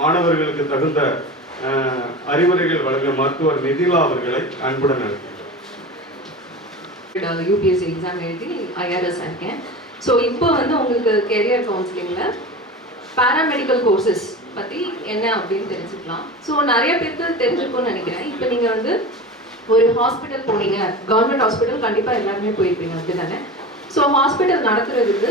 மாணவர்களுக்கு தகுந்த அறிவுரைகள் வழங்க மருத்துவர் நிதிலா அவர்களை அன்புடன் அழைக்கிறேன். யூபிஎஸ்சி எக்ஸாம் எழுதி ஐஆர்எஸ் இருக்கேன். ஸோ இப்போ வந்து உங்களுக்கு கெரியர் கவுன்சிலிங்கில் பேராமெடிக்கல் கோர்சஸ் பற்றி என்ன அப்படின்னு தெரிஞ்சுக்கலாம். ஸோ நிறைய பேருக்கு தெரிஞ்சுக்கணும்னு நினைக்கிறேன். இப்போ நீங்கள் வந்து ஒரு ஹாஸ்பிட்டல் போனீங்க, கவர்மெண்ட் ஹாஸ்பிட்டல் கண்டிப்பாக எல்லாருமே போயிருப்பீங்க, அப்படி தானே? ஸோ ஹாஸ்பிட்டல் நடத்துறதுக்கு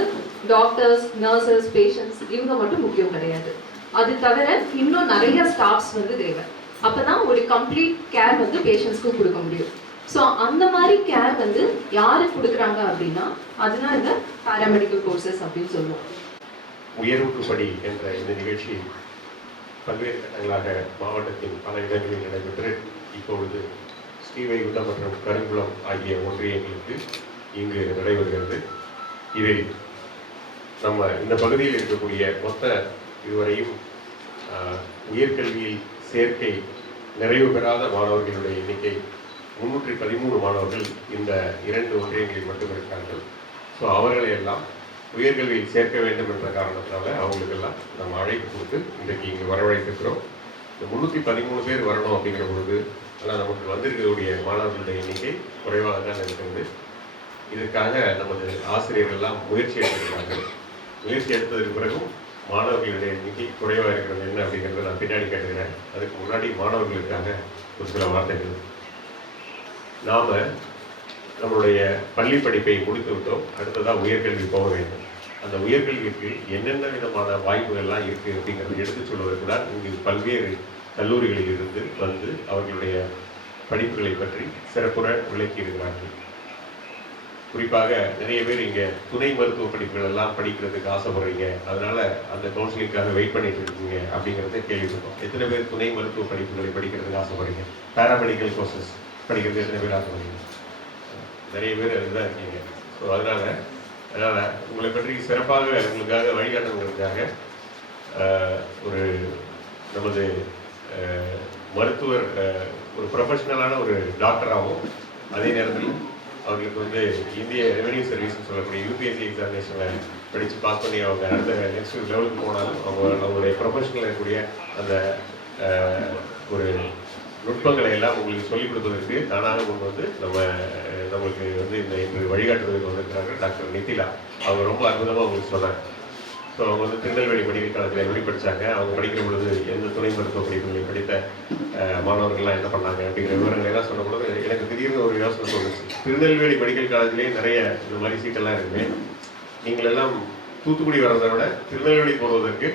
டாக்டர்ஸ், நர்சஸ், பேஷண்ட்ஸ் இவங்க மட்டும் முக்கியம் கிடையாது. அது தவிர இன்னும் நிறைய ஸ்டாஃப்ஸ் வந்து தேவை. அப்போ தான் ஒரு கம்ப்ளீட் கேர் வந்து பேஷண்ட்ஸ்க்கு கொடுக்க முடியும். ஸோ அந்த மாதிரி கேர் வந்து யாருக்கு கொடுக்குறாங்க அப்படின்னா அதுதான் இந்த பேராமெடிக்கல் கோர்சஸ் அப்படின்னு சொல்லுவோம். உயர்வுக்கு படி என்ற இந்த நிகழ்ச்சி பல்வேறு கட்டங்களாக மாவட்டத்தின் பல இடங்களில் நடைபெற்று இப்பொழுது ஸ்ரீவைகுண்டம் மற்றும் கருங்குளம் ஆகிய ஒன்றியங்களுக்கு இங்கு நடைபெறுகிறது. இதில் நம்ம இந்த பகுதியில் இருக்கக்கூடிய மொத்த இதுவரையும் உயர்கல்வியில் சேர்க்கை நிறைவு பெறாத மாணவர்களுடைய எண்ணிக்கை 313 மாணவர்கள் இந்த 2 ஒன்றியங்களில் மட்டும் இருக்கிறார்கள். ஸோ அவர்களை எல்லாம் உயர்கல்வியில் சேர்க்க வேண்டும் என்ற காரணத்தினால அவங்களுக்கெல்லாம் நம்ம அழைப்பு கொடுத்து இன்றைக்கு இங்கே வரவழைத்திருக்கிறோம். இந்த 313 பேர் வரணும் அப்படிங்கிற பொழுது ஆனால் நமக்கு வந்திருக்கக்கூடிய மாணவர்களுடைய எண்ணிக்கை குறைவாக தான் இருக்கிறது. இதற்காக நமது ஆசிரியர்கள்லாம் முயற்சி எடுத்திருக்கிறார்கள். முயற்சி எடுத்ததற்கு பிறகும் மாணவர்களுடைய எண்ணிக்கை குறைவாக இருக்கிறது என்ன அப்படிங்கிறத நான் பின்னாடி கேட்டுக்கிறேன். அதுக்கு முன்னாடி மாணவர்களுக்காக ஒரு சில வார்த்தைகள். நாம் நம்மளுடைய பள்ளி படிப்பை முடித்து விட்டோம், அடுத்ததாக உயர்கல்வி போக வேண்டும். அந்த உயர்கல்விக்கு என்னென்ன விதமான வாய்ப்புகள்லாம் இருக்குது அப்படிங்கிறத எடுத்துச் சொல்வதற்கு தான் இங்கு பல்வேறு கல்லூரிகளில் இருந்து வந்து அவர்களுடைய படிப்புகளை பற்றி சிறப்புற விளக்கி இருக்கிறார்கள். குறிப்பாக நிறைய பேர் இங்கே துணை மருத்துவ படிப்புகள் எல்லாம் படிக்கிறதுக்கு ஆசைப்படுறீங்க, அதனால் அந்த கவுன்சிலிங்காக வெயிட் பண்ணிட்டு இருக்கீங்க அப்படிங்கிறத கேள்விப்பட்டோம். எத்தனை பேர் துணை மருத்துவ படிப்புகளை படிக்கிறதுக்கு ஆசைப்படுறீங்க? பேராமெடிக்கல் கோர்சஸ் படிக்கிறது எத்தனை பேர் ஆசைப்படுறீங்க? நிறைய பேர் அதுதான் இருக்கீங்க. ஸோ அதனால் உங்களை பற்றி சிறப்பாக உங்களுக்காக வழிகாட்டுவதற்காக ஒரு நமது மருத்துவர் ஒரு ப்ரொஃபஷனலான ஒரு டாக்டராகவும் அதே நேரத்தில் அவர்களுக்கு வந்து இந்திய ரெவென்யூ சர்வீஸ்னு சொல்லக்கூடிய யூபிஎஸ்சி எக்ஸாமினேஷனில் படித்து பாஸ் பண்ணி அவங்க அடுத்த நெக்ஸ்ட் லெவலுக்கு போனாலும் அவங்களுடைய ப்ரொஃபஷனில் இருக்கக்கூடிய அந்த ஒரு நுட்பங்களை எல்லாம் உங்களுக்கு சொல்லிக் கொடுப்பதற்கு தானாக முன் வந்து நம்மளுக்கு வந்து இந்த இன்று வழிகாட்டுவதற்கு வந்திருக்கிறார்கள் டாக்டர் நிதிலா. அவங்க ரொம்ப அற்புதமாக உங்களுக்கு சொன்னாங்க. ஸோ அவங்க வந்து திருநெல்வேலி மெடிக்கல் காலேஜில் எப்படி படித்தாங்க, அவங்க படிக்கிற பொழுது எந்த துணை மருத்துவ படிப்புகளை படித்த மாணவர்கள்லாம் என்ன பண்ணாங்க அப்படிங்கிற விவரங்கள் எல்லாம் சொன்ன பொழுது எனக்கு திடீர்னு ஒரு யோசனை தோணுச்சு. திருநெல்வேலி மெடிக்கல் காலேஜ்லேயே நிறைய இந்த மாதிரி சீட்டெல்லாம் இருக்குமே, நீங்களெல்லாம் தூத்துக்குடி வர்றதை விட திருநெல்வேலி போவதற்கு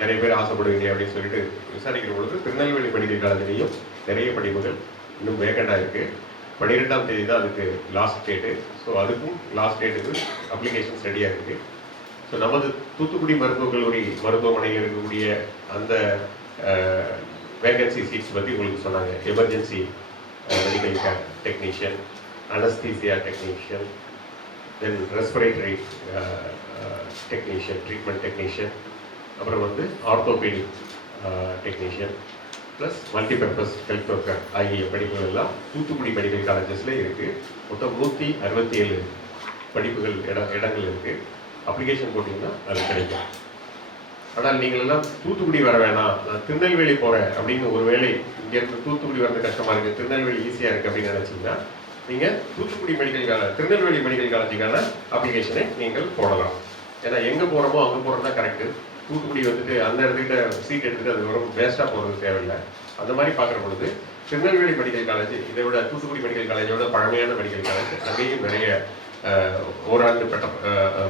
நிறைய பேர் ஆசைப்படுவீங்க அப்படின்னு சொல்லிட்டு விசாரிக்கிற பொழுது திருநெல்வேலி மெடிக்கல் காலேஜ்லேயும் நிறைய படிப்புகள் இன்னும் வேகண்டாக இருக்குது. 12ஆம் தேதி தான் அதுக்கு லாஸ்ட் டேட்டு. ஸோ அதுக்கும் லாஸ்ட் டேட்டுக்கு அப்ளிகேஷன்ஸ் ரெடியாக இருக்குது. ஸோ நமது தூத்துக்குடி மருத்துவக் கல்லூரி மருத்துவமனையில் இருக்கக்கூடிய அந்த வேகன்சி சீட்ஸ் பற்றி உங்களுக்கு சொன்னாங்க. Emergency medical care technician, anaesthesia technician, then respiratory technician, treatment technician, அப்புறம் வந்து orthopaedic technician plus multipurpose health worker ஆகிய படிப்புகள் எல்லாம் தூத்துக்குடி மெடிக்கல் காலேஜஸில் இருக்குது. மொத்தம் 167 படிப்புகள் இடங்கள் இருக்குது. அப்ளிகேஷன் போட்டிங்கன்னா அது கிடைக்கும். ஆனால் நீங்கள் எல்லாம் தூத்துக்குடி வர வேணாம், நான் திருநெல்வேலி போகிறேன் அப்படின்னு ஒரு வேளை இங்கேருந்து தூத்துக்குடி வரது கஷ்டமாக இருக்குது, திருநெல்வேலி ஈஸியாக இருக்குது அப்படின்னு நினச்சிங்கன்னா நீங்கள் திருநெல்வேலி மெடிக்கல் காலேஜுக்கான அப்ளிகேஷனை நீங்கள் போடலாம். ஏன்னா எங்கே போகிறோமோ அங்கே போகிறது தான் கரெக்டு. தூத்துக்குடி வந்துட்டு அந்த இடத்துக்கிட்ட சீட் எடுத்துகிட்டு அது ரொம்ப வேஸ்ட்டாக போகிறது தேவையில்லை. அந்த மாதிரி பார்க்குற பொழுது திருநெல்வேலி மெடிக்கல் காலேஜ் இதை விட தூத்துக்குடி மெடிக்கல் காலேஜோட பழமையான மெடிக்கல் காலேஜ், அங்கேயும் நிறைய ஓராண்டு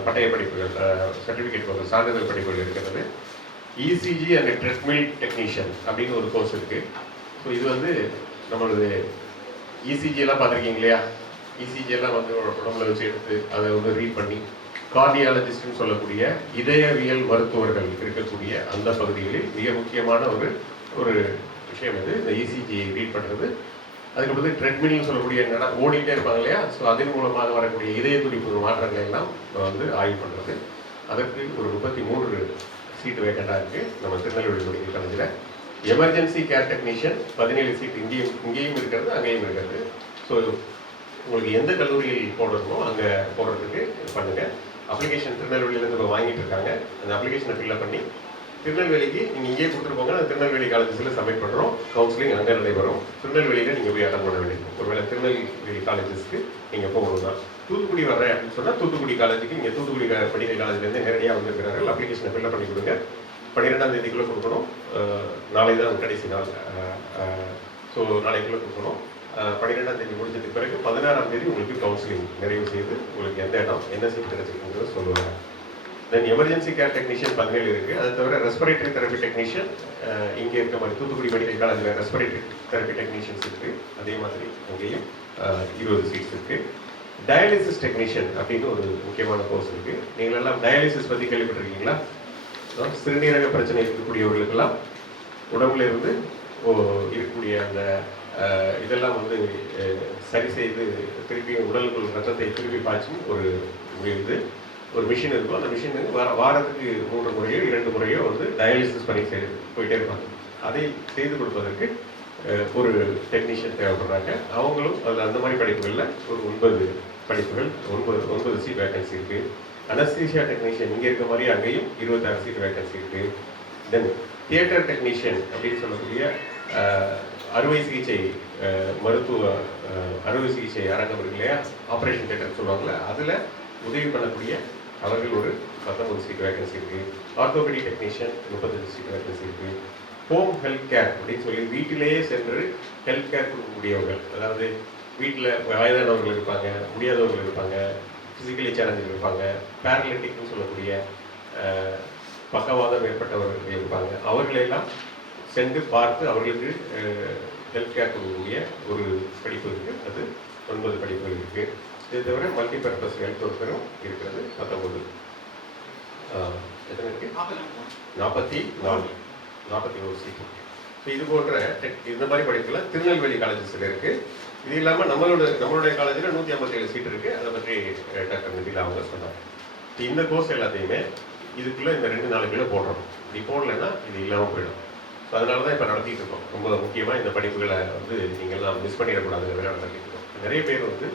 பட்டய படிப்புகள், சர்டிஃபிகேட் சான்றிதழ் படிப்புகள் இருக்கிறது. இசிஜி அண்ட் ட்ரெட்மில் டெக்னீஷியன் அப்படின்னு ஒரு கோர்ஸ் இருக்குது. ஸோ இது வந்து நம்மளது இசிஜி எல்லாம் பார்த்துருக்கீங்க இல்லையா? இசிஜி எல்லாம் வந்து உடம்புல வச்சு எடுத்து அதை வந்து ரீட் பண்ணி கார்டியாலஜிஸ்ட்னு சொல்லக்கூடிய இதயவியல் மருத்துவர்கள் இருக்கக்கூடிய அந்த பகுதிகளில் மிக முக்கியமான ஒரு விஷயம் இது, இந்த இசிஜி ரீட் பண்ணுறது. அதுக்கப்புறம் ட்ரெட்மில்னு சொல்லக்கூடிய ஓடிட்டே இருப்பாங்க இல்லையா? ஸோ அதன் மூலமாக வரக்கூடிய இதய துடிப்பு மாற்றங்கள் எல்லாம் வந்து ஆய்வு பண்ணுறது. அதற்கு ஒரு 33 சீட்டு வேக்கண்டாக இருக்குது நம்ம திருநெல்வேலி மெடிக்கல் காலேஜில். எமர்ஜென்சி கேர் டெக்னீஷியன் 17 சீட் இங்கேயும் இருக்கிறது, அங்கேயும் இருக்கிறது. ஸோ உங்களுக்கு எந்த கல்லூரியில் போடணுமோ அங்கே போடுறதுக்கு பண்ணுங்கள். அப்ளிகேஷன் திருநெல்வேலியிலேருந்து இப்போ வாங்கிட்டு இருக்காங்க. அந்த அப்ளிகேஷனை ஃபில்அப் பண்ணி திருநெல்வேலிக்கு நீங்கள் இங்கேயே கொடுத்துருப்போங்க. அந்த திருநெல்வேலி காலேஜஸில் சப்மிட் பண்ணுறோம். கவுன்சிலிங் அங்கே நடைபெறும். திருநெல்வேலியில் நீங்கள் போய் அட்டன் பண்ண வேண்டியிருக்கும். ஒருவேளை திருநெல்வேலி காலேஜஸ்க்கு நீங்கள் போகணும் தான். தூத்துக்குடி வர்றேன் அப்படின்னு சொன்னால் தூத்துக்குடி காலேஜுக்கு இங்கே தூத்துக்குடி மெடிக்கல் காலேஜ்லேருந்து நேரடியாக வந்திருக்கிறார்கள். அப்ளிகேஷனை ஃபில்அப் பண்ணி கொடுங்க. 12ஆம் தேதிக்குள்ளே கொடுக்கணும். நாளை தான் கடைசி நாள். ஸோ நாளைக்குள்ளே கொடுக்கணும். 12ஆம் தேதி முடிஞ்சதுக்கு பிறகு 16ஆம் தேதி உங்களுக்கு கவுன்சிலிங் நிறைவு செய்து உங்களுக்கு எந்த இடம் என்ன சீட் கிடைச்சிருக்குங்கிறத சொல்லுவாங்க. தென் எமர்ஜென்சி கேர் டெக்னீஷியன் 17 இருக்குது. அதை தவிர ரெஸ்பிரேட்டரி தெரப்பி டெக்னீஷியன் இங்கே இருக்க மாதிரி தூத்துக்குடி மெடிக்கல் காலேஜில் ரெஸ்பிரேட்டரி தெரப்பி டெக்னீஷியன்ஸ் இருக்குது. அதே மாதிரி அங்கேயும் 20 சீட்ஸ் இருக்குது. டயாலிசிஸ் டெக்னீஷியன் அப்படின்னு ஒரு முக்கியமான கோர்ஸ் இருக்குது. நீங்கள் எல்லாம் டயாலிசிஸ் பற்றி கேள்விப்பட்டிருக்கீங்களா? சிறுநீரக பிரச்சனை இருக்கக்கூடியவர்களுக்கெல்லாம் உடம்புல இருந்து இருக்கக்கூடிய அந்த இதெல்லாம் வந்து சரி செய்து திருப்பி உடலுக்குள் ரத்தத்தை திருப்பி பாய்ச்சும் ஒரு மிஷின் இருக்கும். அந்த மிஷின் வாரத்துக்கு 3 முறையோ 2 முறையோ வந்து டயாலிசிஸ் பண்ணி போயிட்டே இருப்பாங்க. அதை செய்து கொடுப்பதற்கு ஒரு டெக்னீஷியன் தேவைப்படுறாங்க. அவங்களும் அதில் அந்த மாதிரி படிப்புகளில் ஒரு 9 படிப்புகள் 9 சீட் வேகன்சி இருக்குது. அனஸ்தீசியா டெக்னீஷியன் இங்கே இருக்க மாதிரி அங்கேயும் 26 சீட் வேகன்சி இருக்குது. தென் தியேட்டர் டெக்னீஷியன் அப்படின்னு சொல்லக்கூடிய அறுவை சிகிச்சை மருத்துவ அறுவை சிகிச்சை அரங்கம் இருக்கு இல்லையா, ஆப்ரேஷன் தியேட்டர் சொல்லுவாங்கள்ல, அதில் உதவி பண்ணக்கூடிய அவர்கள் ஒரு 19 சீட் வேகன்சி இருக்குது. ஆர்த்தோபெடிக் டெக்னீஷியன் 35 சீட் வேகன்சி இருக்குது. ஹோம் ஹெல்த் கேர் அப்படின்னு சொல்லி வீட்டிலேயே சென்று ஹெல்த் கேர் கொடுக்கக்கூடியவர்கள், அதாவது வீட்டில் வயதானவர்கள் இருப்பாங்க, முடியாதவர்கள் இருப்பாங்க, ஃபிசிக்கலி சேலஞ்சு இருப்பாங்க, பேரலிட்டிக்னு சொல்லக்கூடிய பக்கவாதம் ஏற்பட்டவர்கள் இருப்பாங்க. அவர்களெல்லாம் சென்று பார்த்து அவர்களுக்கு ஹெல்த் கேர் கொடுக்கக்கூடிய ஒரு படிப்பு இருக்குது. அது 9 படிப்புகள் இருக்குது. இதை தவிர மல்டி பர்பஸ் ஹெல்த் ஒர்க்கரும் இருக்கிறது 19. எத்தனை இருக்குது? 41 சீட். ஸோ இது போன்ற இந்த மாதிரி படிப்புகள் திருநெல்வேலி காலேஜஸில் இருக்குது. இது இல்லாமல் நம்மளுடைய காலேஜில் 157 சீட் இருக்குது. அதை பற்றி டாக்டர் நிதிலா அவங்க சொன்னாங்க. இந்த கோர்ஸ் எல்லாத்தையுமே இதுக்குள்ளே இந்த 2 நாளுக்குள்ளே போடுறோம். இப்படி போடலைன்னா இது இல்லாமல் போயிடும். ஸோ அதனால தான் இப்போ நடத்திட்டு இருக்கோம். ரொம்ப முக்கியமாக இந்த படிப்புகளை வந்து நீங்கள்லாம் மிஸ் பண்ணிடக்கூடாதுங்கிறத நடத்திட்டு இருக்கோம். நிறைய பேர் வந்து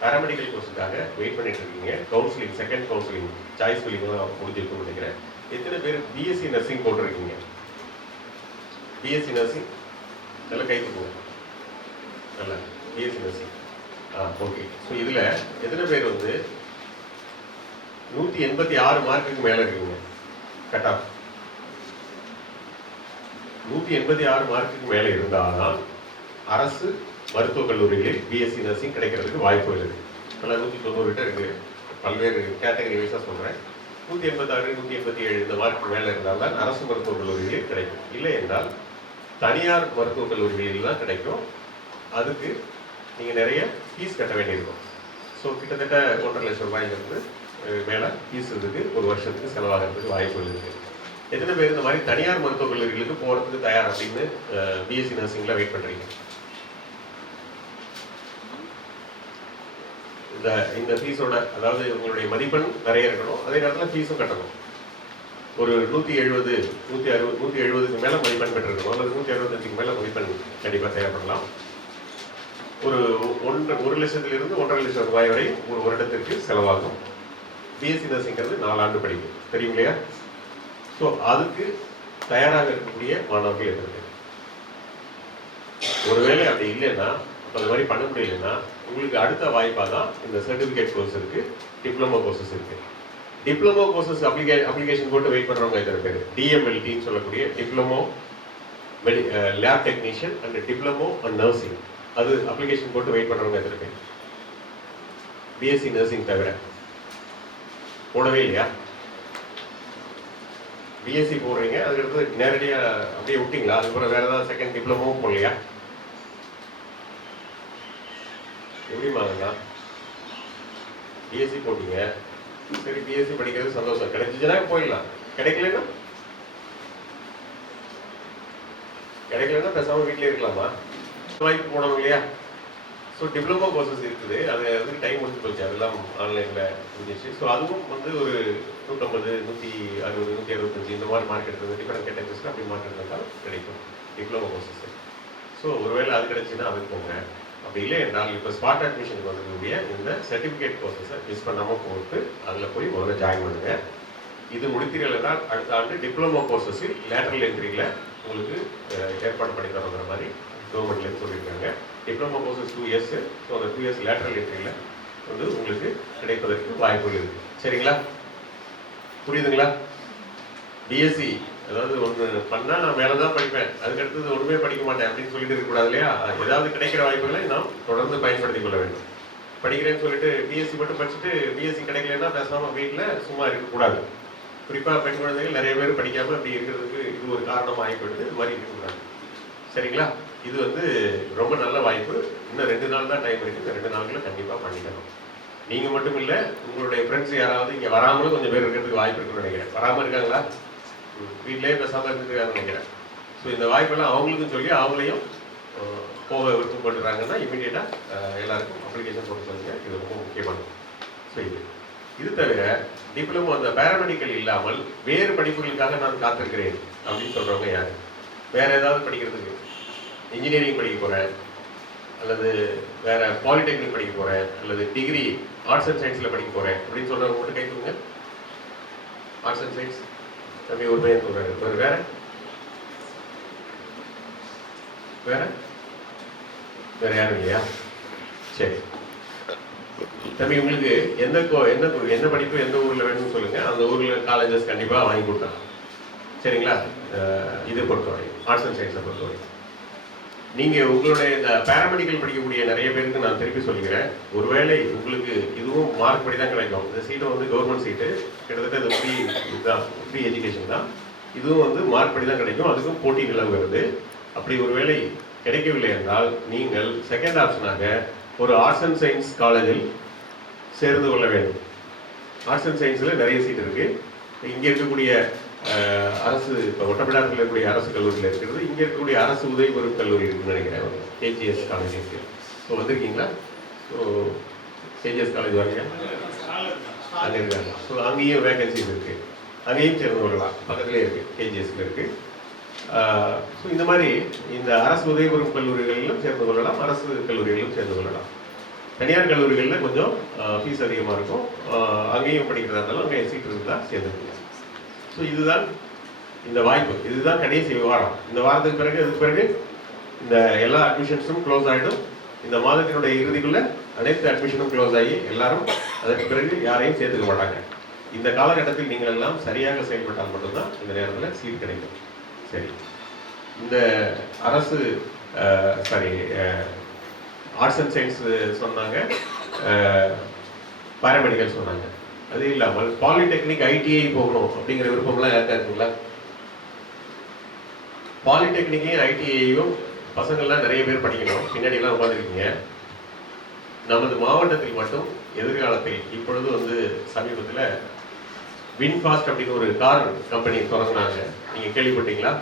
பேராமெடிக்கல் கோர்ஸுக்காக வெயிட் பண்ணிட்டு இருக்கீங்க. கவுன்சிலிங், செகண்ட் கவுன்சிலிங், சாய்ஸ் ஃபில்லிங்லாம் முடிஞ்சிருக்கும்னு நினைக்கிறேன். எத்தனை பேர் பிஎஸ்சி நர்சிங் போட்டிருக்கீங்க? பிஎஸ்சி நர்சிங் நல்லா கை தூக்குங்க. நல்லா பிஎஸ்சி நர்சிங். ஓகே. ஸோ இதில் எத்தனை பேர் வந்து 186 மார்க்குக்கு மேலே இருக்கீங்க? கட் ஆஃப் 186 மார்க்குக்கு மேலே இருந்தால்தான் அரசு மருத்துவக் கல்லூரிகளில் பிஎஸ்சி நர்சிங் கிடைக்கிறதுக்கு வாய்ப்புகள் இருக்குது. நல்லா 190 கிட்ட இருக்குது. பல்வேறு கேட்டகரி வைஸாக சொல்கிறேன். 186, 187 இந்த மார்க்கு மேலே இருந்தால் தான் அரசு மருத்துவக் கல்லூரிகளில் கிடைக்கும். இல்லை என்றால் தனியார் மருத்துவக் கல்லூரிகளில் தான் கிடைக்கும். அதுக்கு நீங்கள் நிறைய ஃபீஸ் கட்ட வேண்டியிருக்கும். ஸோ கிட்டத்தட்ட 1.5 லட்சம் ரூபாயிலிருந்து மேலே ஃபீஸ் இதுக்கு ஒரு வருஷத்துக்கு செலவாகிறதுக்கு வாய்ப்புகள் இருக்குது. எத்தனை பேர் இந்த மாதிரி தனியார் மருத்துவக் கல்லூரிகளுக்கு போகிறதுக்கு தயார் அப்படின்னு பிஎஸ்சி நர்சிங்கில் வெயிட் பண்ணுறீங்க? இந்த ஃபீஸோட, அதாவது உங்களுடைய மதிப்பெண் நிறைய இருக்கணும், அதே நேரத்தில் ஃபீஸும் கட்டணும். ஒரு 170, 160, 170க்கு மேலே மதிப்பெண் பெற்றிருக்கணும், அல்லது 165க்கு மேலே மதிப்பெண் கண்டிப்பாக தேவைப்படலாம். ஒரு 1 லட்சத்திலிருந்து 1.5 லட்சம் ரூபாய் வரை ஒரு வருடத்திற்கு செலவாகும். பிஎஸ்சி நர்சிங்கிறது 4 ஆண்டு படிப்பு, தெரியும் இல்லையா? ஸோ அதுக்கு தயாராக இருக்கக்கூடிய மாணவர்கள் எதிர்க்கு. ஒருவேளை அப்படி இல்லைன்னா, அது மாதிரி பண்ண முடியலைன்னா, உங்களுக்கு அடுத்த வாய்ப்பாக தான் இந்த சர்டிஃபிகேட் கோர்ஸ் இருக்குது, டிப்ளமோ கோர்சஸ் இருக்குது. டிப்ளமோ கோர்சஸ் அப்ளிகேஷன் போட்டு வெயிட் பண்ணுறவங்க எத்தனை பேர்? டிஎம்எல்டின்னு சொல்லக்கூடிய diploma lab technician and diploma and nursing, அது அப்ளிகேஷன் போட்டு வெயிட் பண்ணுறவங்க எத்தனை பேர்? பிஎஸ்சி நர்சிங் தவிர போடவே இல்லையா? பிஎஸ்சி போடுறீங்க, அதுக்கடுத்து நேரடியாக அப்படியே விட்டிங்களா? அதுக்கப்புறம் வேறு ஏதாவது செகண்ட் டிப்ளமோவும் போடலையா? எப்படிமாங்கண்ணா? பிஎஸ்சி போட்டீங்க, சரி பிஎஸ்சி படிக்கிறது சந்தோஷம், கிடைச்சிச்சுன்னா போயிடலாம். கிடைக்கலன்னா பேசாமல் வீட்டிலே இருக்கலாமா? வாய்ப்பு போனோம் இல்லையா? ஸோ டிப்ளமோ கோர்சஸ் இருக்குது, அது வந்து டைம் முடிஞ்சு போச்சு, அதெல்லாம் ஆன்லைனில் முடிஞ்சிச்சு. ஸோ அதுவும் வந்து ஒரு 150, 160, 165 இந்த மாதிரி மார்க் எடுத்தது டிஃபரெண்ட் கேட்டகரிஸில் அப்படி மார்க் எடுத்தால் கிடைக்கும் டிப்ளமோ கோர்சஸ். ஸோ ஒருவேளை அது கிடைச்சின்னா அதுக்கு போங்க. அப்படி இல்லை என்றால் இப்போ ஸ்பாட் அட்மிஷனுக்கு வந்துக்கூடிய இந்த சர்டிஃபிகேட் கோர்சஸை மிஸ் பண்ணாமல் போட்டு அதில் போய் முதல்ல ஜாயின் பண்ணுங்க. இது முடித்தீர்கள் என்றால் அடுத்த ஆண்டு டிப்ளமோ கோர்சஸில் லேட்டரல் என்ட்ரியில் உங்களுக்கு ஏற்பாடு பண்ணி தரங்கிற மாதிரி கவர்மெண்ட்லேருந்து சொல்லியிருக்காங்க. Diploma courses 2 years. ஸோ அந்த 2 இயர்ஸ் லேட்டரல் என்ட்ரியில் வந்து உங்களுக்கு கிடைப்பதற்கு வாய்ப்புகள் இருக்குது. சரிங்களா? புரியுதுங்களா? பிஎஸ்சி அதாவது ஒன்று பண்ணால் நான் மேலே தான் படிப்பேன், அதுக்கடுத்தது ஒன்றுமே படிக்க மாட்டேன் அப்படின்னு சொல்லிட்டு இருக்கக்கூடாது இல்லையா? ஏதாவது கிடைக்கிற வாய்ப்புகளை நாம் தொடர்ந்து பயன்படுத்திக் கொள்ள வேண்டும். படிக்கிறேன்னு சொல்லிட்டு பிஎஸ்சி மட்டும் படிச்சுட்டு பிஎஸ்சி கிடைக்கலன்னா பேசாமல் வீட்டில் சும்மா இருக்கக்கூடாது. குறிப்பாக பெண் குழந்தைகள் நிறைய பேர் படிக்காமல் அப்படி இருக்கிறதுக்கு இது ஒரு காரணமாக ஆகிப்படுது. இது மாதிரி இருக்கக்கூடாது. சரிங்களா? இது வந்து ரொம்ப நல்ல வாய்ப்பு. இன்னும் 2 நாள் தான் டைம் இருக்குது. இந்த 2 நாளுக்குள்ள கண்டிப்பாக பண்ணிக்கணும். நீங்கள் மட்டும் இல்லை, உங்களுடைய ஃப்ரெண்ட்ஸ் யாராவது இங்கே வராமலும் கொஞ்சம் பேர் இருக்கிறதுக்கு வாய்ப்பு இருக்குன்னு நினைக்கிறேன். வராமல் இருக்காங்களா? வீட்டிலேயே பேசாமல் இருந்துருக்காங்கன்னு நினைக்கிறேன். ஸோ இந்த வாய்ப்பெல்லாம் அவங்களுக்கும் சொல்லி அவங்களையும் போக விருப்பப்படுறாங்கன்னா இமீடியட்டாக எல்லாருக்கும் அப்ளிகேஷன் போட்டு சொல்லுங்கள். இது ரொம்ப முக்கியமானது. ஸோ இது தவிர டிப்ளமோ அந்த பேராமெடிக்கல் இல்லாமல் வேறு படிப்புகளுக்காக நான் காத்திருக்கிறேன் அப்படின்னு சொல்கிறவங்க யார்? வேறு ஏதாவது படிக்கிறதுக்கு இன்ஜினியரிங் படிக்க போகிறேன், அல்லது வேறு பாலிடெக்னிக் படிக்க போகிறேன், அல்லது டிகிரி ஆர்ட்ஸ் அண்ட் சயின்ஸில் படிக்க போகிறேன் அப்படின்னு சொல்கிறவங்க மட்டும் கை கொடுங்க. ஆர்ட்ஸ் அண்ட் சயின்ஸ் தம்பி ஒரு பையன் சொல்கிறாரு. ஒரு வேற வேற வேற யாரும் இல்லையா? சரி தம்பி, உங்களுக்கு என்ன படிப்பு எந்த ஊரில் வேணும்னு சொல்லுங்கள். அந்த ஊரில் காலேஜஸ் கண்டிப்பாக வாங்கி கொடுத்தாங்க. சரிங்களா? இதை பொறுத்தவரை ஆர்ட்ஸ் அண்ட் சயின்ஸை பொறுத்தவரை நீங்கள் உங்களுடைய இந்த பேராமெடிக்கல் படிக்கக்கூடிய நிறைய பேருக்கு நான் திருப்பி சொல்லிக்கிறேன். ஒருவேளை உங்களுக்கு இதுவும் மார்க் படி தான் கிடைக்கும். இந்த சீட்டை வந்து கவர்மெண்ட் சீட்டு, கிட்டத்தட்ட இது ஃப்ரீ எஜுகேஷன் தான். இதுவும் வந்து மார்க் படி தான் கிடைக்கும். அதுக்கும் போட்டி நிலவுகிறது. அப்படி ஒருவேளை கிடைக்கவில்லை என்றால் நீங்கள் செகண்ட் ஆப்ஷனாக ஒரு ஆர்ட்ஸ் அண்ட் சயின்ஸ் காலேஜில் சேர்ந்து கொள்ள வேண்டும். ஆர்ட்ஸ் அண்ட் சயின்ஸில் நிறைய சீட் இருக்குது. இங்கே இருக்கக்கூடிய அரசு, இப்போ ஒட்டப்பிடாரத்தில் இருக்கக்கூடிய அரசு கல்லூரியில் இருக்கிறது. இங்கே இருக்கக்கூடிய அரசு உதவி பெறும் கல்லூரி இருக்குன்னு நினைக்கிறேன். கேஜிஎஸ் காலேஜ் இருக்குது. ஸோ வந்திருக்கீங்களா? ஸோ கேஜிஎஸ் காலேஜ் வரீங்க, அங்கே இருக்காங்க. ஸோ அங்கேயும் வேகன்சிஸ் இருக்குது. அங்கேயும் சேர்ந்து கொள்ளலாம். பக்கத்துலேயே இருக்குது, கேஜிஎஸ்ல இருக்குது. ஸோ இந்த மாதிரி இந்த அரசு உதவி பெறும் கல்லூரிகளிலும் சேர்ந்து கொள்ளலாம், அரசு கல்லூரிகளிலும் சேர்ந்து கொள்ளலாம். தனியார் கல்லூரிகளில் கொஞ்சம் ஃபீஸ் அதிகமாக இருக்கும். அங்கேயும் படிக்கிறதா இருந்தாலும் அங்கே சீட் இருந்தால் சேர்ந்துருக்கலாம். ஸோ இதுதான் இந்த வாய்ப்பு. இதுதான் கடைசி வாரம். இந்த வாரத்துக்கு பிறகு அதுக்கு பிறகு இந்த எல்லா அட்மிஷன்ஸும் க்ளோஸ் ஆகிடும். இந்த மாதத்தினுடைய இறுதிக்குள்ளே அனைத்து அட்மிஷனும் க்ளோஸ் ஆகி எல்லாரும் அதற்கு பிறகு யாரையும் சேர்த்துக்க மாட்டாங்க. இந்த காலகட்டத்தில் நீங்கள் எல்லாம் சரியாக செயல்பட்டால் மட்டும்தான் இந்த நேரத்தில் சீட் கிடைக்கும். சரி, இந்த அரசு ஆர்ட்ஸ் அண்ட் சயின்ஸ் சொன்னாங்க, பாராமெடிக்கல் சொன்னாங்க. அது இல்லாமல் பாலிடெக்னிக் ஐடிஐ போகணும் அப்படிங்கிற விருப்பம்லாம் யாருக்கா இருக்குங்களா? பாலிடெக்னிக்கையும் ஐடிஐயும் பசங்கள்லாம் நிறைய பேர் படிக்கணும். பின்னாடிலாம் உட்காந்துருக்கீங்க. நமது மாவட்டத்தில் மட்டும் எதிர்காலத்தில் இப்பொழுது வந்து சமீபத்தில் வின்ஃபாஸ்ட் அப்படின்னு ஒரு கார் கம்பெனி தொடங்கினாங்க. நீங்கள் கேள்விப்பட்டீங்களா?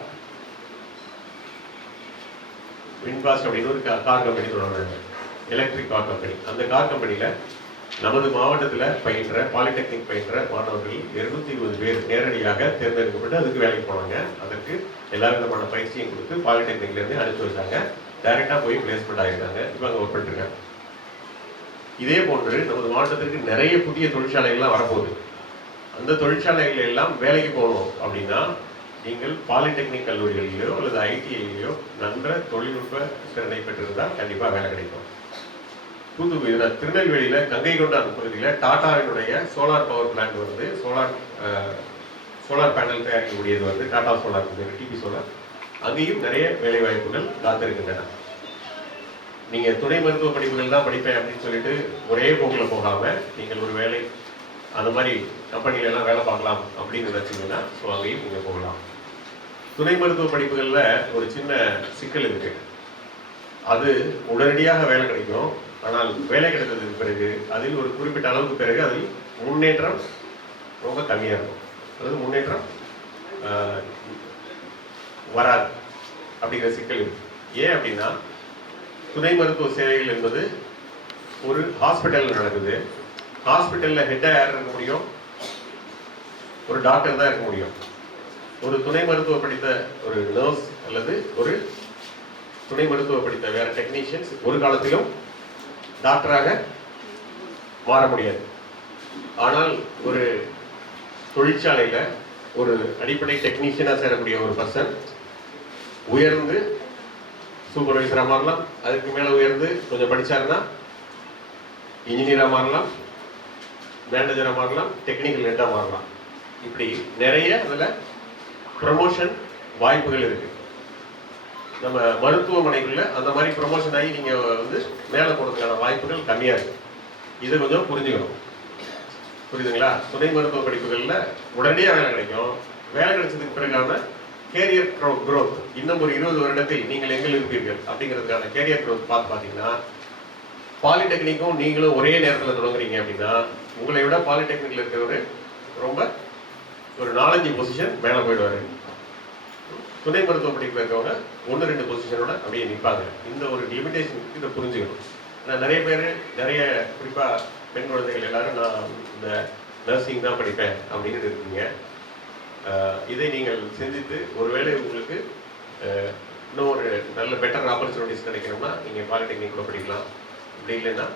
வின்ஃபாஸ்ட் அப்படின்னு ஒரு கார் கம்பெனி தொடங்கினாங்க, எலக்ட்ரிக் கார் கம்பெனி. அந்த கார் கம்பெனியில் நமது மாவட்டத்தில் பயின்ற பாலிடெக்னிக் பயின்ற மாணவர்கள் 220 பேர் நேரடியாக தேர்ந்தெடுக்கப்பட்டு அதுக்கு வேலைக்கு போனாங்க. அதற்கு எல்லா விதமான பயிற்சியும் கொடுத்து பாலிடெக்னிக்லேருந்து அனுப்பி வச்சாங்க. டைரெக்டாக போய் பிளேஸ்மெண்ட் ஆகிருக்காங்க. இப்போ அங்கே ஒர்க் பண்ணிருக்காங்க. இதே போன்று நமது மாவட்டத்திற்கு நிறைய புதிய தொழிற்சாலைகள்லாம் வரப்போகுது. அந்த தொழிற்சாலைகள் எல்லாம் வேலைக்கு போகணும் அப்படின்னா நீங்கள் பாலிடெக்னிக் கல்லூரிகளிலேயோ அல்லது ஐடிஐலையோ நல்ல தொழில்நுட்ப திறனை பெற்றிருந்தால் கண்டிப்பாக வேலை கிடைக்கும். தூத்துக்குடியில் திருநெல்வேலியில் கங்கை கொண்டான் பகுதியில் டாட்டாவினுடைய சோலார் பவர் பிளான்ட் வந்து சோலார் பேனல் தயாரிக்கக்கூடியது வந்து டாடா சோலார், டிபி சோலார். அங்கேயும் நிறைய வேலை வாய்ப்புகள் காத்திருக்கின்றன. நீங்கள் துணை மருத்துவ படிப்புகள் தான் படிப்பேன் அப்படின்னு சொல்லிட்டு ஒரே போக்கில் போகாமல் நீங்கள் ஒரு வேலை அந்த மாதிரி கம்பெனிலெல்லாம் வேலை பார்க்கலாம் அப்படின்னு நினச்சிங்கன்னா ஸோ அங்கேயும் நீங்கள் போகலாம். துணை மருத்துவ படிப்புகளில் ஒரு சின்ன சிக்கல் இருக்குது. அது உடனடியாக வேலை கிடைக்கும். ஆனால் வேலை கிடைத்ததுக்கு பிறகு அதில் ஒரு குறிப்பிட்ட அளவுக்கு பிறகு அதில் முன்னேற்றம் ரொம்ப கம்மியாக இருக்கும். அதாவது முன்னேற்றம் வராது அப்படிங்கிற சிக்கல் இருக்கு. ஏன் அப்படின்னா துணை மருத்துவ சேவைகள் என்பது ஒரு ஹாஸ்பிட்டலில் நடக்குது. ஹாஸ்பிட்டலில் ஹெட்டாக யார் இருக்க முடியும்? ஒரு டாக்டர் தான் இருக்க முடியும். ஒரு துணை மருத்துவ படித்த ஒரு நர்ஸ் அல்லது ஒரு துணை மருத்துவ படித்த வேற டெக்னீஷியன்ஸ் ஒரு காலத்திலும் டாக்டராக மாற முடியாது. ஆனால் ஒரு தொழிற்சாலையில ஒரு அடிப்படை டெக்னீஷியனா சேரக்கூடிய ஒரு பர்சன் உயர்ந்து சூப்பர்வைசரா மாறலாம், அதுக்கு மேல உயர்ந்து கொஞ்சம் படிச்சாருன்னா இன்ஜினியரா மாறலாம், மேனேஜரா மாறலாம், டெக்னிக்கல் ஹெட்டா மாறலாம். இப்படி நிறைய அதுல ப்ரமோஷன் வாய்ப்புகள் இருக்கு. நம்ம மருத்துவமனைக்குள்ள அந்த மாதிரி ப்ரமோஷன் ஆகி நீங்க வந்து மேலே போறதுக்கான வாய்ப்புகள் கம்மியா இருக்கு. இதை கொஞ்சம் புரிஞ்சுக்கணும். புரியுதுங்களா? துணை மருத்துவ படிப்புகள்ல உடனடியாக வேலை கிடைக்கும். வேலை கிடைச்சதுக்கு பிறகான கேரியர் growth இன்னும் ஒரு 20 வருடத்தில் நீங்கள் எங்கே இருப்பீர்கள் அப்படிங்கிறதுக்கான கேரியர் growth பார்த்தீங்கன்னா, பாலிடெக்னிக்கும் நீங்களும் ஒரே நேரத்தில் தொடங்குறீங்க அப்படின்னா உங்களை விட பாலிடெக்னிக்ல இருக்கிறவர் ரொம்ப ஒரு 4-5 பொசிஷன் மேலே போயிடுவாரு. துணை மருத்துவ படிப்பில் இருக்கவங்க 1-2 பொசிஷனோட அப்படியே நிற்பாங்க. இந்த ஒரு லிமிடேஷன் இதை புரிஞ்சுக்கணும். நான் நிறைய பேர் நிறைய குறிப்பாக பெண் குழந்தைகள் எல்லாரும் நான் இந்த நர்சிங் தான் படிப்பேன் அப்படின்னு இருக்கீங்க. இதை நீங்கள் சிந்தித்து ஒருவேளை உங்களுக்கு இன்னும் ஒரு நல்ல பெட்டர் ஆப்பர்ச்சுனிட்டிஸ் கிடைக்கணும்னா நீங்கள் பாலிடெக்னிக் கூட படிக்கலாம். அப்படி இல்லைன்னா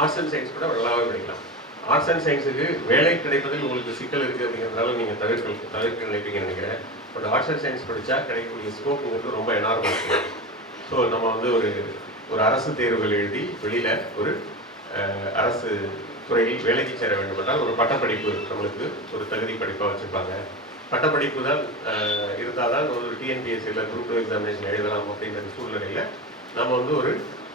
ஆர்ட்ஸ் அண்ட் சயின்ஸ் கூட நல்லாவே படிக்கலாம். ஆர்ட்ஸ் அண்ட் சயின்ஸுக்கு வேலை கிடைப்பதில் உங்களுக்கு சிக்கல் இருக்குது அப்படிங்கிறதுனால நீங்கள் தவிர்க்க நினைப்பீங்கன்னு நினைக்கிறேன். பட் ஆர்ட்ஸ் அண்ட் சயின்ஸ் படித்தா கிடைக்கக்கூடிய ஸ்கோப்புங்கிறது ரொம்ப எனார்மாக இருக்குது. ஸோ நம்ம வந்து ஒரு அரசு தேர்வுகள் எழுதி வெளியில் ஒரு அரசு துறையில் வேலைக்கு சேர வேண்டும் என்றால் ஒரு பட்டப்படிப்பு நம்மளுக்கு ஒரு தகுதி படிப்பாக வச்சுருப்பாங்க. பட்டப்படிப்பு தான் இருந்தால் தான் ஒரு டிஎன்பிஎஸ்சியில் குரூப் 2 எக்ஸாமினேஷன் எழுதலாம் அப்படிங்கிற சூழ்நிலையில் நம்ம வந்து ஒரு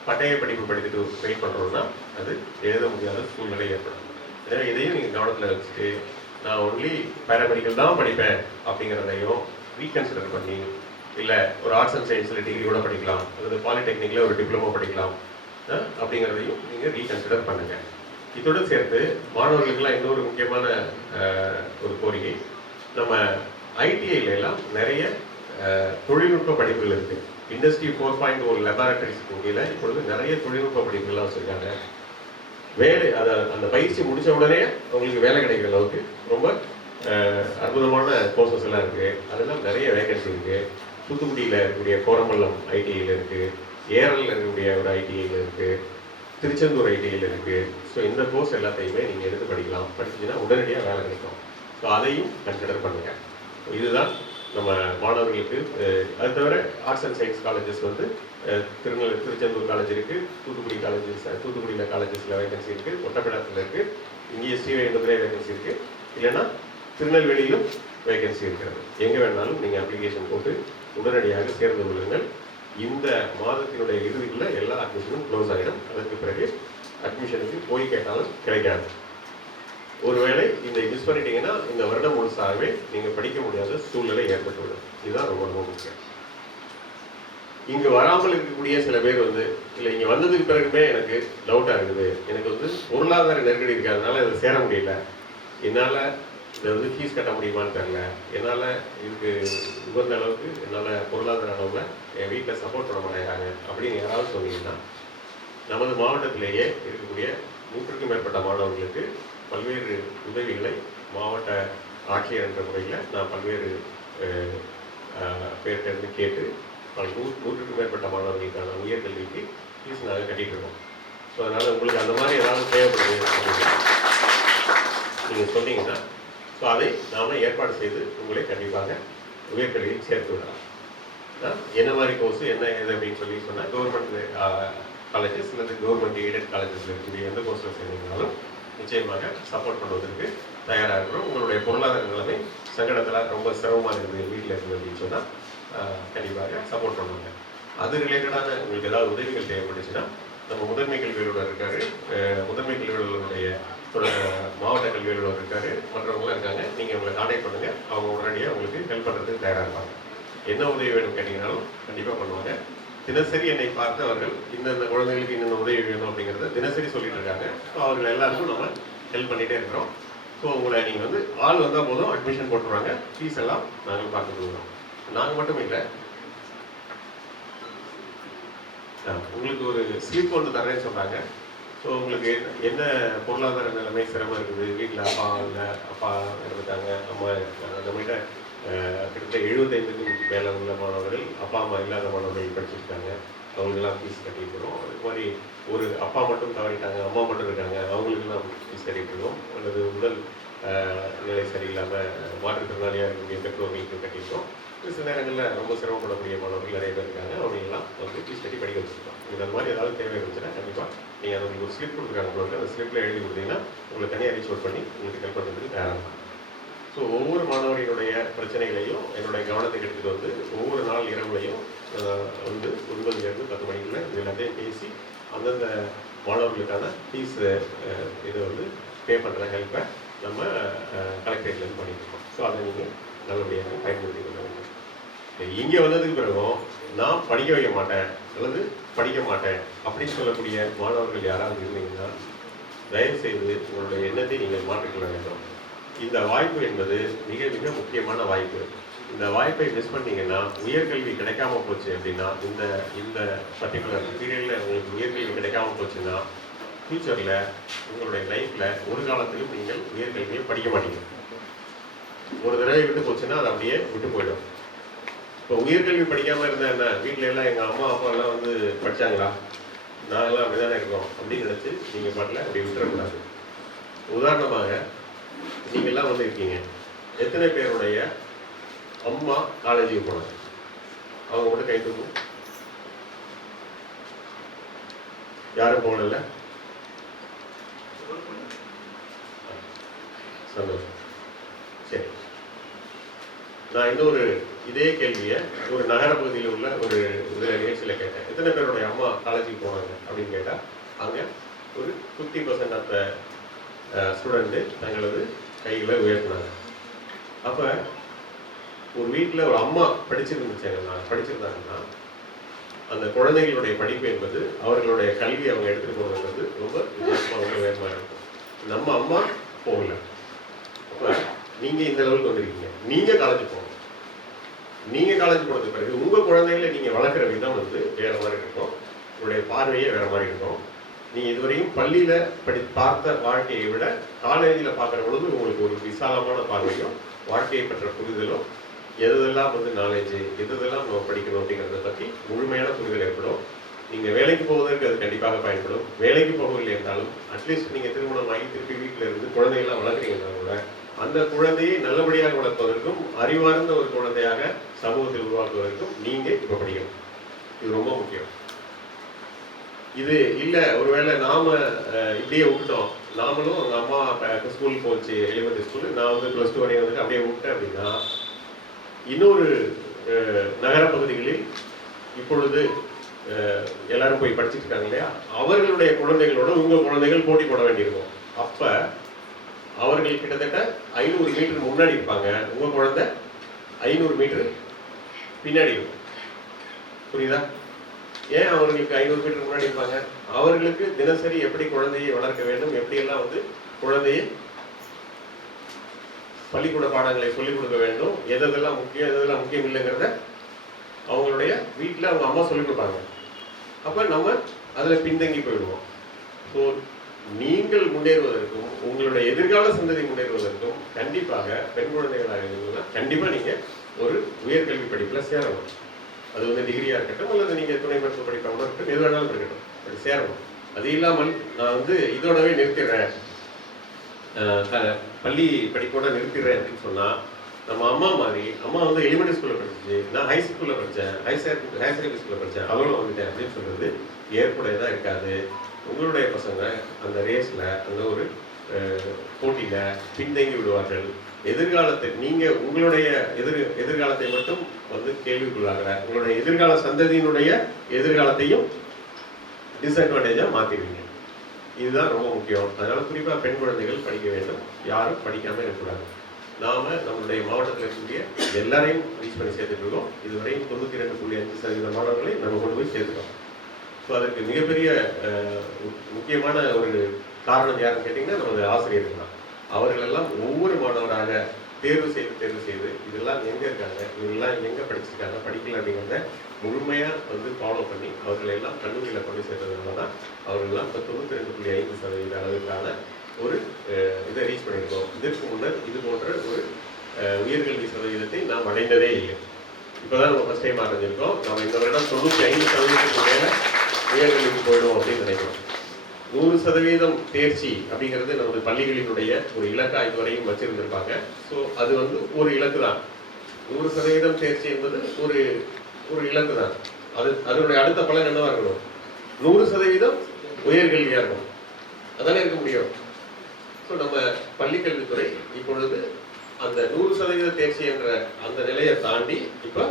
பட்டய படிப்பு படித்துட்டு வெயிட் பண்ணுறோம்னா அது எழுத முடியாத சூழ்நிலை ஏற்படும். எனவே இதையும் நீங்கள் கவனத்தில் வச்சுட்டு நான் ஒன்லி பேராமெடிக்கல் தான் படிப்பேன் அப்படிங்கிறதையும் ரீகன்சிடர் பண்ணி, இல்லை ஒரு ஆர்ட்ஸ் அண்ட் சயின்ஸில் டிகிரி கூட படிக்கலாம், அல்லது பாலிடெக்னிக்கில் ஒரு டிப்ளமோ படிக்கலாம் அப்படிங்கிறதையும் நீங்கள் ரீகன்சிடர் பண்ணுங்கள். இதோடு சேர்த்து மாணவர்களுக்கெல்லாம் இன்னொரு முக்கியமான ஒரு கோரிக்கை, நம்ம ஐடிஐல எல்லாம் நிறைய தொழில்நுட்ப படிப்புகள் இருக்குது. இண்டஸ்ட்ரி 4.0 லெபார்டரிஸ்க்கு கீழே இப்பொழுது நிறைய தொழில்நுட்ப படிப்புகள்லாம் வச்சுருக்காங்க. வேலை அந்த பயிற்சி முடித்த உடனே அவங்களுக்கு வேலை கிடைக்கிற அளவுக்கு ரொம்ப அற்புதமான கோர்சஸ் எல்லாம் இருக்குது. அதெல்லாம் நிறைய வேகன்சி இருக்குது. தூத்துக்குடியில் இருக்கக்கூடிய கோரமல்லம் ஐடிஐயில் இருக்குது, ஏரலில் இருக்கக்கூடிய ஒரு ஐடிஐயில் இருக்குது, திருச்செந்தூர் ஐடிஐயில் இருக்குது. ஸோ இந்த கோர்ஸ் எல்லாத்தையுமே நீங்கள் எடுத்து படிக்கலாம். படிச்சிங்கன்னா உடனடியாக வேலை கிடைக்கும். ஸோ அதையும் கன்சிடர் பண்ணுங்கள். இதுதான் நம்ம மாணவர்களுக்கு. அது தவிர ஆர்ட்ஸ் அண்ட் சயின்ஸ் காலேஜஸ் வந்து திருச்செந்தூர் காலேஜ் இருக்குது, தூத்துக்குடியில் காலேஜஸில் வேகன்சி இருக்குது, ஒட்டப்பிடாரத்தில் இருக்குது, இங்கே ஸ்ரீவைகுண்டத்திலே வேகன்சி இருக்குது, இல்லைன்னா திருநெல்வேலியிலும் வேகன்சி இருக்கிறது. எங்கே வேணாலும் நீங்கள் அப்ளிகேஷன் போட்டு உடனடியாக சேர்ந்து கொள்ளுங்கள். இந்த மாதத்தினுடைய இறுதியில் எல்லா அட்மிஷனும் க்ளோஸ் ஆகிடும். அதற்கு பிறகு அட்மிஷனுக்கு போய் கேட்டாலும் கிடைக்காது. ஒருவேளை இதை மிஸ் பண்ணிட்டீங்கன்னா இந்த வருடம் முழுசாகவே நீங்கள் படிக்க முடியாத சூழ்நிலை ஏற்பட்டுள்ளது. இதுதான் ரொம்ப ரொம்ப முக்கியம். இங்கே வராமல் இருக்கக்கூடிய சில பேர் வந்து இல்லை இங்கே வந்ததுக்கு பிறகுமே எனக்கு டவுட்டாக இருக்குது, எனக்கு வந்து பொருளாதார நெருக்கடி இருக்கிறதுனால இதை சேர முடியல, என்னால் இதை வந்து ஃபீஸ் கட்ட முடியுமான்னு தெரில, என்னால் இதுக்கு உகந்த அளவுக்கு என்னால் பொருளாதார அளவில் என் வீட்டில் சப்போர்ட் பண்ண மாட்டேங்கிறாங்க அப்படின்னு யாராவது சொன்னீங்கன்னா, நமது மாவட்டத்திலேயே இருக்கக்கூடிய 100க்கும் மேற்பட்ட மாணவர்களுக்கு பல்வேறு உதவிகளை மாவட்ட ஆட்சியர் என்ற முறையில் நான் பல்வேறு பேர்கிட்ட கேட்டு 100க்கும் மேற்பட்ட மாணவர்களுக்கான உயர்கல்விக்கு ஃபீஸ் நாங்கள் கட்டிகிட்டு இருக்கோம். ஸோ அதனால் உங்களுக்கு அந்த மாதிரி ஏதாவது தேவைப்படுது அப்படின்னு நீங்கள் சொன்னீங்கன்னா ஸோ அதை நாம் ஏற்பாடு செய்து உங்களை கண்டிப்பாக உயர்கல்வியில் சேர்த்து விடலாம். என்ன மாதிரி கோர்ஸு என்ன ஏது அப்படின்னு சொல்லி சொன்னால் கவர்மெண்ட் காலேஜஸ் அல்லது கவர்மெண்ட் எய்டட் காலேஜஸில் இருக்கக்கூடிய எந்த கோர்ஸில் சேர்ந்தீங்கனாலும் நிச்சயமாக சப்போர்ட் பண்ணுவதற்கு தயாராக இருக்கிறோம். உங்களுடைய பொருளாதார நிலைமை சங்கடத்தில் ரொம்ப சிரமமாக இருக்குது வீட்டில் இருக்குது அப்படின்னு சொன்னால் கண்டிப்பாக சப்போர்ட் பண்ணுவாங்க. அது ரிலேட்டடான உங்களுக்கு ஏதாவது உதவிகள் தேவைப்பட்டுச்சுன்னா நம்ம முதன்மை கல்வி அலுவலர் இருக்காரு, முதன்மை கல்வி அலுவலருடைய மாவட்ட கல்வி அலுவலர் இருக்காரு, மற்றவங்களாம் இருக்காங்க. நீங்கள் உங்களை கான்டாக்ட் பண்ணுங்கள், அவங்க உடனடியாக உங்களுக்கு ஹெல்ப் பண்ணுறதுக்கு தயாராக இருப்பாங்க. என்ன உதவி வேணும் கேட்டிங்கனாலும் கண்டிப்பாக பண்ணுவாங்க. தினசரி என்னை பார்த்து அவர்கள் இந்த குழந்தைகளுக்கு இன்னொன்று உதவி வேணும் அப்படிங்கிறத தினசரி சொல்லிட்டு இருக்காங்க. ஸோ அவர்கள் எல்லாருக்கும் நம்ம ஹெல்ப் பண்ணிகிட்டே இருக்கிறோம். ஸோ உங்களை நீங்கள் வந்து ஆள் வந்தால் போதும் அட்மிஷன் போட்டுருவாங்க. ஃபீஸ் எல்லாம் நாங்கள் பார்த்து கொடுக்குறோம். நாங்கள் மட்டும் இல்லை, உங்களுக்கு ஒரு ஸ்லிப் ஒன்று தரேன்னு சொல்கிறாங்க. ஸோ உங்களுக்கு என்ன பொருளாதார நிலைமை சிரமம் இருக்குது, வீட்டில் அப்பா இல்லை, அப்பா இறந்துட்டாங்க, அம்மா இருக்காங்க, நம்மகிட்ட கிட்டத்தட்ட 75க்கும் மேலே உள்ள மாணவர்கள், அப்பா அம்மா இல்லாத மாணவர்கள் படிச்சிருக்காங்க. அவங்களுக்கெல்லாம் ஃபீஸ் கட்டிட்டு இருக்கோம். அது மாதிரி ஒரு அப்பா மட்டும் தவறிட்டாங்க, அம்மா மட்டும் இருக்காங்க, அவங்களுக்கெல்லாம் ஃபீஸ் கட்டிட்டு இருக்கோம். அல்லது உடல் நிலை சரியில்லாமல் மாற்றுத்திறனாளியாக இருக்கக்கூடிய பெற்றோர்களுக்கு கட்டியிருக்கோம். சில நேரங்களில் ரொம்ப சிரமப்படக்கூடிய மாணவர்கள் நிறைய பேர் இருக்காங்க. அவங்களெல்லாம் வந்து ஃபீஸ் கட்டி படிக்க வச்சுருக்கோம். இந்த மாதிரி ஏதாவது தேவை இருந்துச்சுன்னா கண்டிப்பாக நீங்கள் அது உங்களுக்கு ஒரு ஸ்லிப் கொடுத்துருக்காங்க உங்களுக்கு, அந்த ஸ்லிப்பில் எழுதி கொடுத்தீங்கன்னா உங்களை தனியாக ரீச் அவுட் பண்ணி உங்களுக்கு ஹெல்ப் பண்ணுறதுக்கு தயாராக இருக்கும். ஸோ ஒவ்வொரு மாணவர்களுடைய பிரச்சனைகளையும் என்னுடைய கவனத்துக்கு எடுத்துகிட்டு வந்து ஒவ்வொரு நாள் இரவுலையும் வந்து 9லேருந்து 10 மணிக்குள்ள இது எல்லாத்தையும் பேசி அந்தந்த மாணவர்களுக்கான ஃபீஸ் இதை வந்து பே பண்ணுற ஹெல்ப்பை நம்ம கலெக்டரேட்லேருந்து பண்ணிட்டு இருக்கோம். ஸோ அதை நீங்கள் நல்லபடியாக பயன்படுத்தி கொள்ள வேண்டும். இங்கே வந்ததுக்கு பிறகும் நான் படிக்க வைக்க மாட்டேன் அல்லது படிக்க மாட்டேன் அப்படின்னு சொல்லக்கூடிய மாணவர்கள் யாராவது இருந்தீங்கன்னா தயவுசெய்து உங்களுடைய எண்ணத்தை நீங்கள் மாற்றிக்கொள்ள வேண்டும். இந்த வாய்ப்பு என்பது மிக மிக முக்கியமான வாய்ப்பு. இந்த வாய்ப்பை மிஸ் பண்ணீங்கன்னா உயர்கல்வி கிடைக்காம போச்சு அப்படின்னா இந்த பர்டிகுலர் பீரியடில் உங்களுக்கு உயர்கல்வி கிடைக்காம போச்சுன்னா ஃப்யூச்சரில் உங்களுடைய லைஃப்பில் ஒரு காலத்திலும் நீங்கள் உயர்கல்வியை படிக்க மாட்டீங்க. ஒரு தடவை விட்டு போச்சுன்னா அது அப்படியே விட்டு போயிடும். இப்போ உயர்கல்வி படிக்காமல் இருந்தால் என்ன, வீட்டில எல்லாம் எங்கள் அம்மா அப்பா எல்லாம் வந்து படித்தாங்களா, நாங்களாம் அப்படி தானே இருக்கோம் அப்படின்னு நினச்சி நீங்கள் பாட்டில் அப்படி விட்டுறக்கூடாது. உதாரணமாக நீங்கள்லாம் வந்து இருக்கீங்க, எத்தனை பேருடைய அம்மா காலேஜுக்கு போனாங்க? அவங்க மட்டும் கை தூக்கும். யாரும் போகல? சந்தோஷம். சரி, நான் இன்னொரு இதே கேள்வியை ஒரு நகர பகுதியில் உள்ள ஒரு நிகழ்ச்சியில் கேட்டேன். எத்தனை பேருடைய அம்மா காலேஜுக்கு போனாங்க அப்படின்னு கேட்டால் அங்கே ஒரு 50% ஆஃப் த ஸ்டூடெண்ட்டு தங்களது கைகளை உயர்த்தினாங்க. அப்போ ஒரு வீட்டில் ஒரு அம்மா படிச்சிருந்தாங்கன்னா அந்த குழந்தைகளுடைய படிப்பு என்பது அவர்களுடைய கல்வி அவங்க எடுத்துகிட்டு போகிறது ரொம்ப வித்தியாசமாக உயர்மாக இருக்கும். நம்ம அம்மா போகல. அப்போ நீங்கள் இந்த லெவலுக்கு வந்திருக்கீங்க, நீங்கள் காலேஜ் போகணும். நீங்கள் காலேஜ் போனதுக்கு பிறகு உங்கள் குழந்தைகளை நீங்கள் வளர்க்குற விதம் வந்து வேறு மாதிரி இருக்கும். உங்களுடைய பார்வையே வேறு மாதிரி இருக்கும். நீங்கள் இதுவரையும் பள்ளியில் பார்த்த வாழ்க்கையை விட காலேஜில் பார்க்குற பொழுது உங்களுக்கு ஒரு விசாலமான பார்வையும் வாழ்க்கையை பற்ற புரிதலும், எதெல்லாம் வந்து நாலேஜ், எதெல்லாம் நம்ம படிக்கணும் அப்படிங்கிறத பற்றி முழுமையான புரிதல் ஏற்படும். நீங்கள் வேலைக்கு போவதற்கு அது கண்டிப்பாக பயன்படும். வேலைக்கு போகவில்லை என்றாலும் அட்லீஸ்ட் நீங்கள் திருமணமாகி திருப்பி வீட்டில் இருந்து குழந்தைகள்லாம் வளர்க்குறீங்கன்னா கூட அந்த குழந்தையை நல்லபடியாக வளர்ப்பதற்கும் அறிவார்ந்த ஒரு குழந்தையாக சமூகத்தில் உருவாக்குவதற்கும் நீங்கள் இப்போ படிக்கணும். இது ரொம்ப முக்கியம். இது இல்லை ஒருவேளை நாம் இப்படியே விட்டோம், நாமளும் அவங்க அம்மா ஸ்கூல் போச்சு, எலிமெண்ட்ரி ஸ்கூல், நான் வந்து +2 வரையும் வந்துட்டு அப்படியே விட்டேன் அப்படின்னா இன்னொரு நகரப்பகுதிகளில் இப்பொழுது எல்லாரும் போய் படிச்சுட்டு இருக்காங்க இல்லையா, அவர்களுடைய குழந்தைகளோட உங்கள் குழந்தைகள் போட்டி போட வேண்டியிருக்கும். அப்போ அவர்கள் கிட்டத்தட்ட 500 மீட்டர் முன்னாடி இருப்பாங்க, உங்கள் குழந்தை 500 மீட்டர் பின்னாடி இருக்கும். புரியுதா? ஏன் அவர்களுக்கு 500 மீட்டர் முன்னாடி இருப்பாங்க? அவர்களுக்கு தினசரி எப்படி குழந்தையை வளர்க்க வேண்டும், எப்படியெல்லாம் வந்து குழந்தையை பள்ளிக்கூட பாடங்களை சொல்லிக் கொடுக்க வேண்டும், எதெல்லாம் முக்கியம் எதெல்லாம் முக்கியம் இல்லைங்கிறத அவங்களுடைய வீட்டில் அவங்க அம்மா சொல்லிக் கொடுப்பாங்க. அப்போ நம்ம அதில் பின்தங்கி போயிடுவோம். ஸோ நீங்கள் முன்னேறுவதற்கும் உங்களுடைய எதிர்கால சந்ததி முன்னேறுவதற்கும் கண்டிப்பாக பெண் குழந்தைகளாக இருந்ததுன்னா கண்டிப்பாக நீங்கள் ஒரு உயர்கல்வி படிப்பில் சேரணும். அது வந்து டிகிரியாக இருக்கட்டும் அல்லது நீங்கள் துணை மருத்துவ படிப்பாக இருக்கட்டும், எது வேணாலும் இருக்கட்டும், அது சேரணும். அது இல்லாமல் நான் வந்து இதோடவே நிறுத்திடுறேன், பள்ளி படிப்போட நிறுத்திடுறேன் அப்படின்னு சொன்னால் நம்ம அம்மா மாதிரி, அம்மா வந்து எலிமெண்ட்ரி ஸ்கூலில் படிச்சிச்சு, நான் ஹை ஸ்கூலில் படித்தேன், ஹையர் செகண்டரி ஸ்கூலில் படித்தேன், அவளும் வந்துட்டேன் அப்படின்னு சொல்கிறது ஏற்புடையதாக இருக்காது. உங்களுடைய பசங்க அந்த ரேஸில் அந்த ஒரு போட்டியில் பின்தங்கி விடுவார்கள். எதிர்காலத்தை நீங்கள் உங்களுடைய எதிர்காலத்தை மட்டும் வந்து கேள்விக்குள்ளாகிற உங்களுடைய எதிர்கால சந்ததியினுடைய எதிர்காலத்தையும் டிஸ்அட்வான்டேஜாக மாற்றிடுவீங்க. இதுதான் ரொம்ப முக்கியம். அதனால் குறிப்பாக பெண் குழந்தைகள் படிக்க வேண்டும், யாரும் படிக்காமல் இருக்கக்கூடாது. நாம் நம்மளுடைய மாவட்டத்தில் இருக்கக்கூடிய எல்லாரையும் ரீச் பண்ணி சேர்த்துட்டு இருக்கோம். இதுவரையும் 92.5% மாணவர்களை நம்ம கொண்டு போய் சேர்த்துட்டோம். ஸோ அதற்கு மிகப்பெரிய முக்கியமான ஒரு காரணம் யாருன்னு கேட்டிங்கன்னா நமது ஆசிரியர்கள் தான். அவர்களெல்லாம் ஒவ்வொரு மாணவராக தேர்வு செய்து இதெல்லாம் எங்கே இருக்காங்க, இவங்கெல்லாம் எங்கே படிச்சிருக்காங்க, படிக்கல அப்படிங்கிறத முழுமையாக வந்து ஃபாலோ பண்ணி அவர்களெல்லாம் கல்லூரியில் கொண்டு சேர்த்ததுனால தான் அவர்களெல்லாம் இப்போ 92.5% அளவுக்கான ஒரு இதை ரீச் பண்ணியிருக்கோம். இதற்கு முன்னர் இது போன்ற ஒரு உயர்கல்வி சதவீதத்தை நாம் அடைந்ததே இல்லை. இப்போதான் நம்ம ஃபர்ஸ்ட் டைம் அடைஞ்சிருக்கோம். நம்ம இந்த வருடம் 95% மேலே உயர்கல்விக்கு போயிடும் அப்படின்னு நினைக்கிறோம். 100% தேர்ச்சி அப்படிங்கிறது நமது பள்ளிகளினுடைய ஒரு இலக்கா இதுவரையும் வச்சிருந்திருப்பாங்க. ஸோ அது வந்து ஒரு இலக்கு தான். 100% தேர்ச்சி என்பது ஒரு ஒரு இலக்கு தான். அதனுடைய அடுத்த பலன் என்னவா இருக்கணும்? 100% உயர்கல்வியா இருக்கும். அதானே இருக்க முடியும். ஸோ நம்ம பள்ளிக்கல்வித்துறை இப்பொழுது அந்த 100% தேர்ச்சி என்ற அந்த நிலையை தாண்டி இப்போ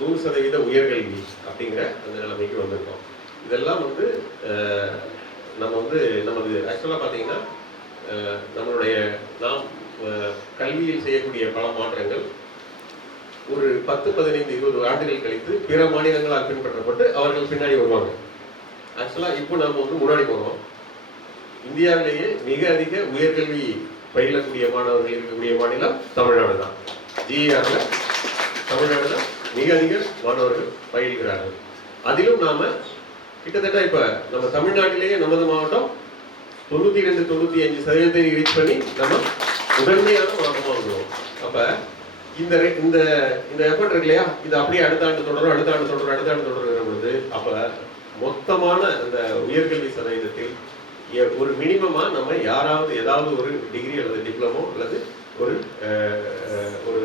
100% உயர்கல்வி அப்படிங்கிற அந்த நிலைமைக்கு வந்திருக்கோம். இதெல்லாம் வந்து நம்ம வந்து நமது ஆக்சுவலாக பார்த்தீங்கன்னா நம்மளுடைய நாம் கல்வியில் செய்யக்கூடிய பல மாற்றங்கள் ஒரு 10, 15, 20 ஆண்டுகள் கழித்து பிற மாநிலங்களால் பின்பற்றப்பட்டு அவர்கள் பின்னாடி வருவாங்க. ஆக்சுவலாக இப்போ நாம் வந்து முன்னாடி போகிறோம். இந்தியாவிலேயே மிக அதிக உயர்கல்வி பயிலக்கூடிய மாணவர்கள் இருக்கக்கூடிய மாநிலம் தமிழ்நாடு தான். ஜிஆர்ல தமிழ்நாடு தான் மிக அதிக மாணவர்கள் பயில்கிறார்கள். அதிலும் நாம கிட்டத்தட்ட இப்ப நம்ம தமிழ்நாட்டிலேயே நமது மாவட்டம் 92, 95% ரீச் பண்ணி நம்ம முதன்மையான மாவட்டமாக வந்துடும். அப்ப இந்த இந்த இந்த எஃபர்ட் இருக்கு இல்லையா, இது அப்படியே அடுத்த ஆண்டு தொடரும், அடுத்த ஆண்டு தொடரும், அடுத்த ஆண்டு தொடருங்கிற பொழுது அப்ப மொத்தமான அந்த உயர்கல்வி சதவீதத்தில் ஒரு மினிமமா நம்ம யாராவது ஏதாவது ஒரு டிகிரி அல்லது டிப்ளமோ அல்லது ஒரு ஒரு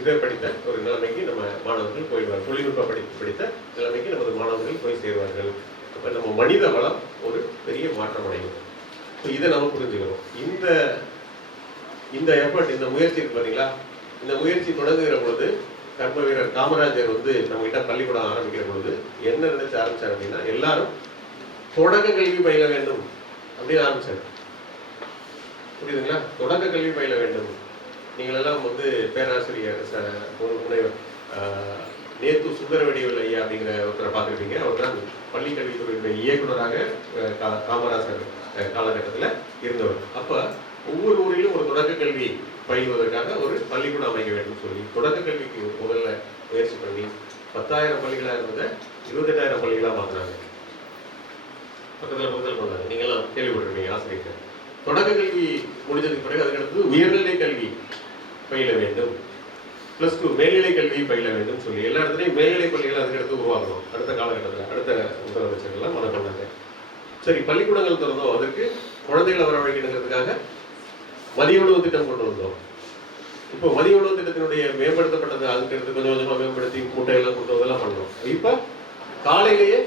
இதை படித்த ஒரு நிலைமைக்கு நம்ம மாணவர்கள் போயிடுவார்கள். தொழில்நுட்ப படித்த நிலைமைக்கு நமது மாணவர்கள் போய் சேருவார்கள். அப்போ நம்ம மனித வளம் ஒரு பெரிய மாற்றம் அடையும். ஸோ இதை நம்ம புரிஞ்சுக்கணும். இந்த எஃபர்ட், இந்த முயற்சி இருக்கு பார்த்தீங்களா, இந்த முயற்சி தொடங்குகிற பொழுது கர்ம வீரர் காமராஜர் வந்து நம்ம கிட்ட பள்ளிக்கூடம் ஆரம்பிக்கிற பொழுது என்ன நினைச்சு ஆரம்பிச்சார் அப்படின்னா, எல்லாரும் தொடக்க கல்வி பயில வேண்டும் அப்படின்னு ஆரம்பிச்சார். புரியுதுங்களா? தொடக்க கல்வி பயில வேண்டும். நீங்கள் எல்லாம் வந்து பேராசிரியர் முனைவர் நேத்து சுந்தரவடிவேலு ஐயா அப்படிங்கிற ஒருத்தரை பார்த்துருப்பீங்க. அவர் தான் பள்ளி கல்வித்துறையுடைய இயக்குநராக காமராஜர் காலகட்டத்தில் இருந்தவர். அப்போ ஒவ்வொரு ஊரிலும் ஒரு தொடக்க கல்வி பயில்வதற்காக ஒரு பள்ளிக்கூடம் அமைக்க வேண்டும் சொல்லி தொடக்க கல்விக்கு முதல்ல முயற்சி பண்ணி 10,000 பள்ளிகளாக இருந்ததை 28,000 பள்ளிகளாக மாற்றினாங்க. பக்கத்தில் பண்ணாங்க. நீங்கள்லாம் கேள்விப்பட்டிருப்பீங்க ஆசிரியர்கள். தொடக்க கல்வி முடிஞ்சதுக்கு பிறகு அதுக்கடுத்து உயர்நிலை கல்வி பயில வேண்டும், +2 மேல்நிலை கல்வி பயில வேண்டும் சொல்லி எல்லா இடத்துலையும் மேல்நிலை பள்ளிகள் அதுக்கடுத்து உருவாக்கணும். அடுத்த காலகட்டத்தில் அடுத்த முதலமைச்சர்கள்லாம் மன பண்ணாங்க. சரி, பள்ளிக்கூடங்கள் திறந்தோம். அதற்கு குழந்தைகளை வரவழைக்கணுங்கிறதுக்காக மதிய உணவு திட்டம் கொண்டு வந்தோம். இப்போ மதிய உணவு திட்டத்தினுடைய மேம்படுத்தப்பட்டது அதுக்கடுத்து கொஞ்சம் கொஞ்சமாக மேம்படுத்தி முட்டையெல்லாம் கொண்டு வந்தெல்லாம் பண்ணோம். இப்போ காலையிலேயே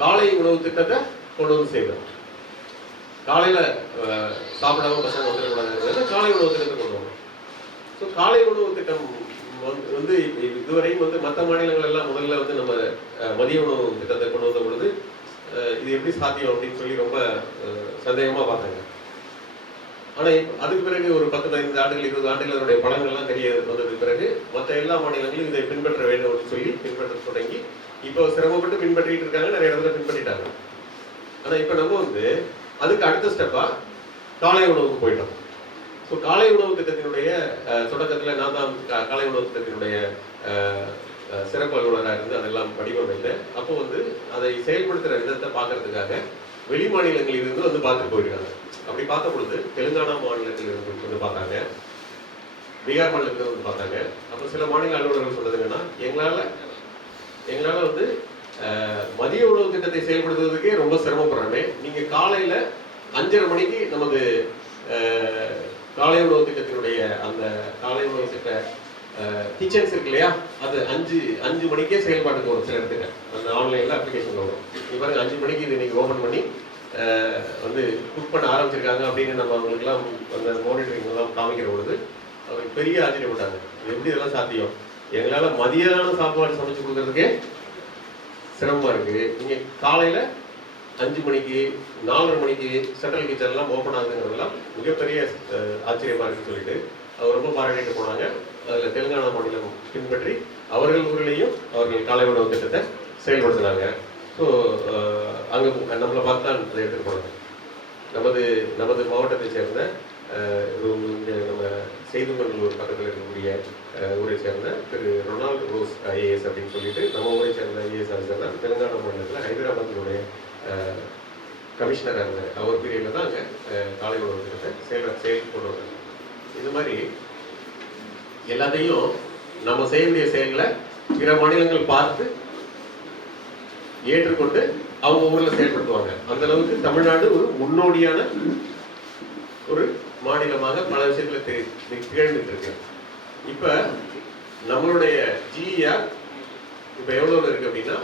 காலை உணவு திட்டத்தை கொண்டு வந்து செய்யணும். காலையில சாப்பிடாம பசங்க வந்துடக்கூடாதுங்கிறது காலை உணவு திட்டத்தை கொண்டு வரணும். ஸோ காலை உணவு திட்டம் வந்து இதுவரையும் வந்து மற்ற மாநிலங்கள் எல்லாம் முதல்ல வந்து நம்ம மதிய உணவு திட்டத்தை கொண்டு வந்த பொழுது இது எப்படி சாத்தியம் அப்படின்னு சொல்லி ரொம்ப சந்தேகமா பார்த்தாங்க. ஆனால் அதுக்கு பிறகு ஒரு 10, 15 ஆண்டுகள் 20 ஆண்டுகள் அதனுடைய பலன்கள்லாம் தெரிய வந்ததுக்கு பிறகு மற்ற எல்லா மாநிலங்களும் இதை பின்பற்ற வேண்டும் அப்படின்னு சொல்லி பின்பற்ற தொடங்கி இப்போ சிரமப்பட்டு பின்பற்றிட்டு இருக்காங்க. நிறைய இடத்துல பின்பற்றிட்டாங்க. ஆனால் இப்போ நம்ம வந்து அதுக்கு அடுத்த ஸ்டெப்பா காலை உணவுக்கு போயிட்டோம். ஸோ காலை உணவு திட்டத்தினுடைய தொடக்கத்தில் நான் தான் காலை உணவு திட்டத்தினுடைய சிறப்பு அலுவலராக இருந்து அதெல்லாம் வடிவமைத்தேன். அப்போ வந்து அதை செயல்படுத்துகிற விதத்தை பார்க்கறதுக்காக வெளி மாநிலங்களில் இருந்து வந்து பார்த்துட்டு போயிருக்காங்க. அப்படி பார்த்த பொழுது தெலுங்கானா மாநிலத்தில் இருந்து வந்து பார்த்தாங்க, பீகார் மாநிலத்தில் வந்து பார்த்தாங்க. அப்போ சில மாநில அலுவலர்கள் சொன்னது என்னன்னா, எங்களால் வந்து மதிய உணவு திட்டத்தை செயல்படுத்துவதற்கே ரொம்ப சிரமப்படுறோமே, நீங்கள் காலையில் 5:30 மணிக்கு நமது காலை உணவு திட்டத்தினுடைய அந்த காலை உணவு திட்ட கிச்சன்ஸ் இருக்கு இல்லையா, அது 5 மணிக்கே செயல்பாட்டுக்கு வரும். சில இடத்துக்கு அந்த ஆன்லைனில் அப்ளிகேஷன் வரும். இப்போ 5 மணிக்கு இது நீங்கள் ஓப்பன் பண்ணி வந்து குக் பண்ண ஆரம்பிச்சிருக்காங்க அப்படின்னு நம்ம அவங்களுக்குலாம் அந்த மானிட்டரிங் எல்லாம் காமிக்கிற பொழுது அவருக்கு பெரிய ஆச்சரியப்பட்டாங்க. எப்படி இதெல்லாம் சாத்தியம்? எங்களால் மதியான சாப்பாடு சமைச்சு கொடுக்கறதுக்கே சிரமமாக இருக்குது. நீங்கள் காலையில் 5 மணிக்கு 4:30 மணிக்கு சென்ட்ரல் கிச்சன்லாம் ஓப்பன் ஆகுதுங்கிறதெல்லாம் மிகப்பெரிய ஆச்சரியமாக இருக்குன்னு சொல்லிட்டு அவர் ரொம்ப பாராட்டிட்டு போனாங்க. அதில் தெலுங்கானா மாநிலம் பின்பற்றி அவர்கள் ஊரிலேயும் அவர்கள் காலை உணவு திட்டத்தை செயல்படுத்தினாங்க. ஸோ அங்கே நம்மளை பார்த்து தான் அதை எடுத்துகிட்டு போனாங்க. நமது மாவட்டத்தை சேர்ந்த இங்கே நம்ம செய்துமங்கலூர் பக்கத்தில் இருக்கக்கூடிய ஊரை சேர்ந்த திரு ரொனால்டு ரோஸ் ஐஏஎஸ் அப்படின்னு சொல்லிட்டு நம்ம ஊரை சேர்ந்த ஐஏஎஸ் ஆஃபீஸர் தான் தெலுங்கானா மாநிலத்தில் ஹைதராபாத்தினுடைய கமிஷனராக இருந்தார். அவர் பீரியடில் தான் அங்கே காலை உணவு திட்டத்தை செயல் கொண்டு வந்தாங்க. இது மாதிரி எல்லாத்தையும் நம்ம செய்யக்கூடிய செயல்களை பிற மாநிலங்கள் பார்த்து ஏற்றுக்கொண்டு அவங்க ஊர்ல செயல்படுத்துவாங்க. அந்த அளவுக்கு தமிழ்நாடு ஒரு முன்னோடியான ஒரு மாநிலமாக பல விஷயத்துல திகழ்ந்துட்டு இருக்கு. இப்ப நம்மளுடைய ஜிஆர் இப்ப எவ்வளவு இருக்கு அப்படின்னா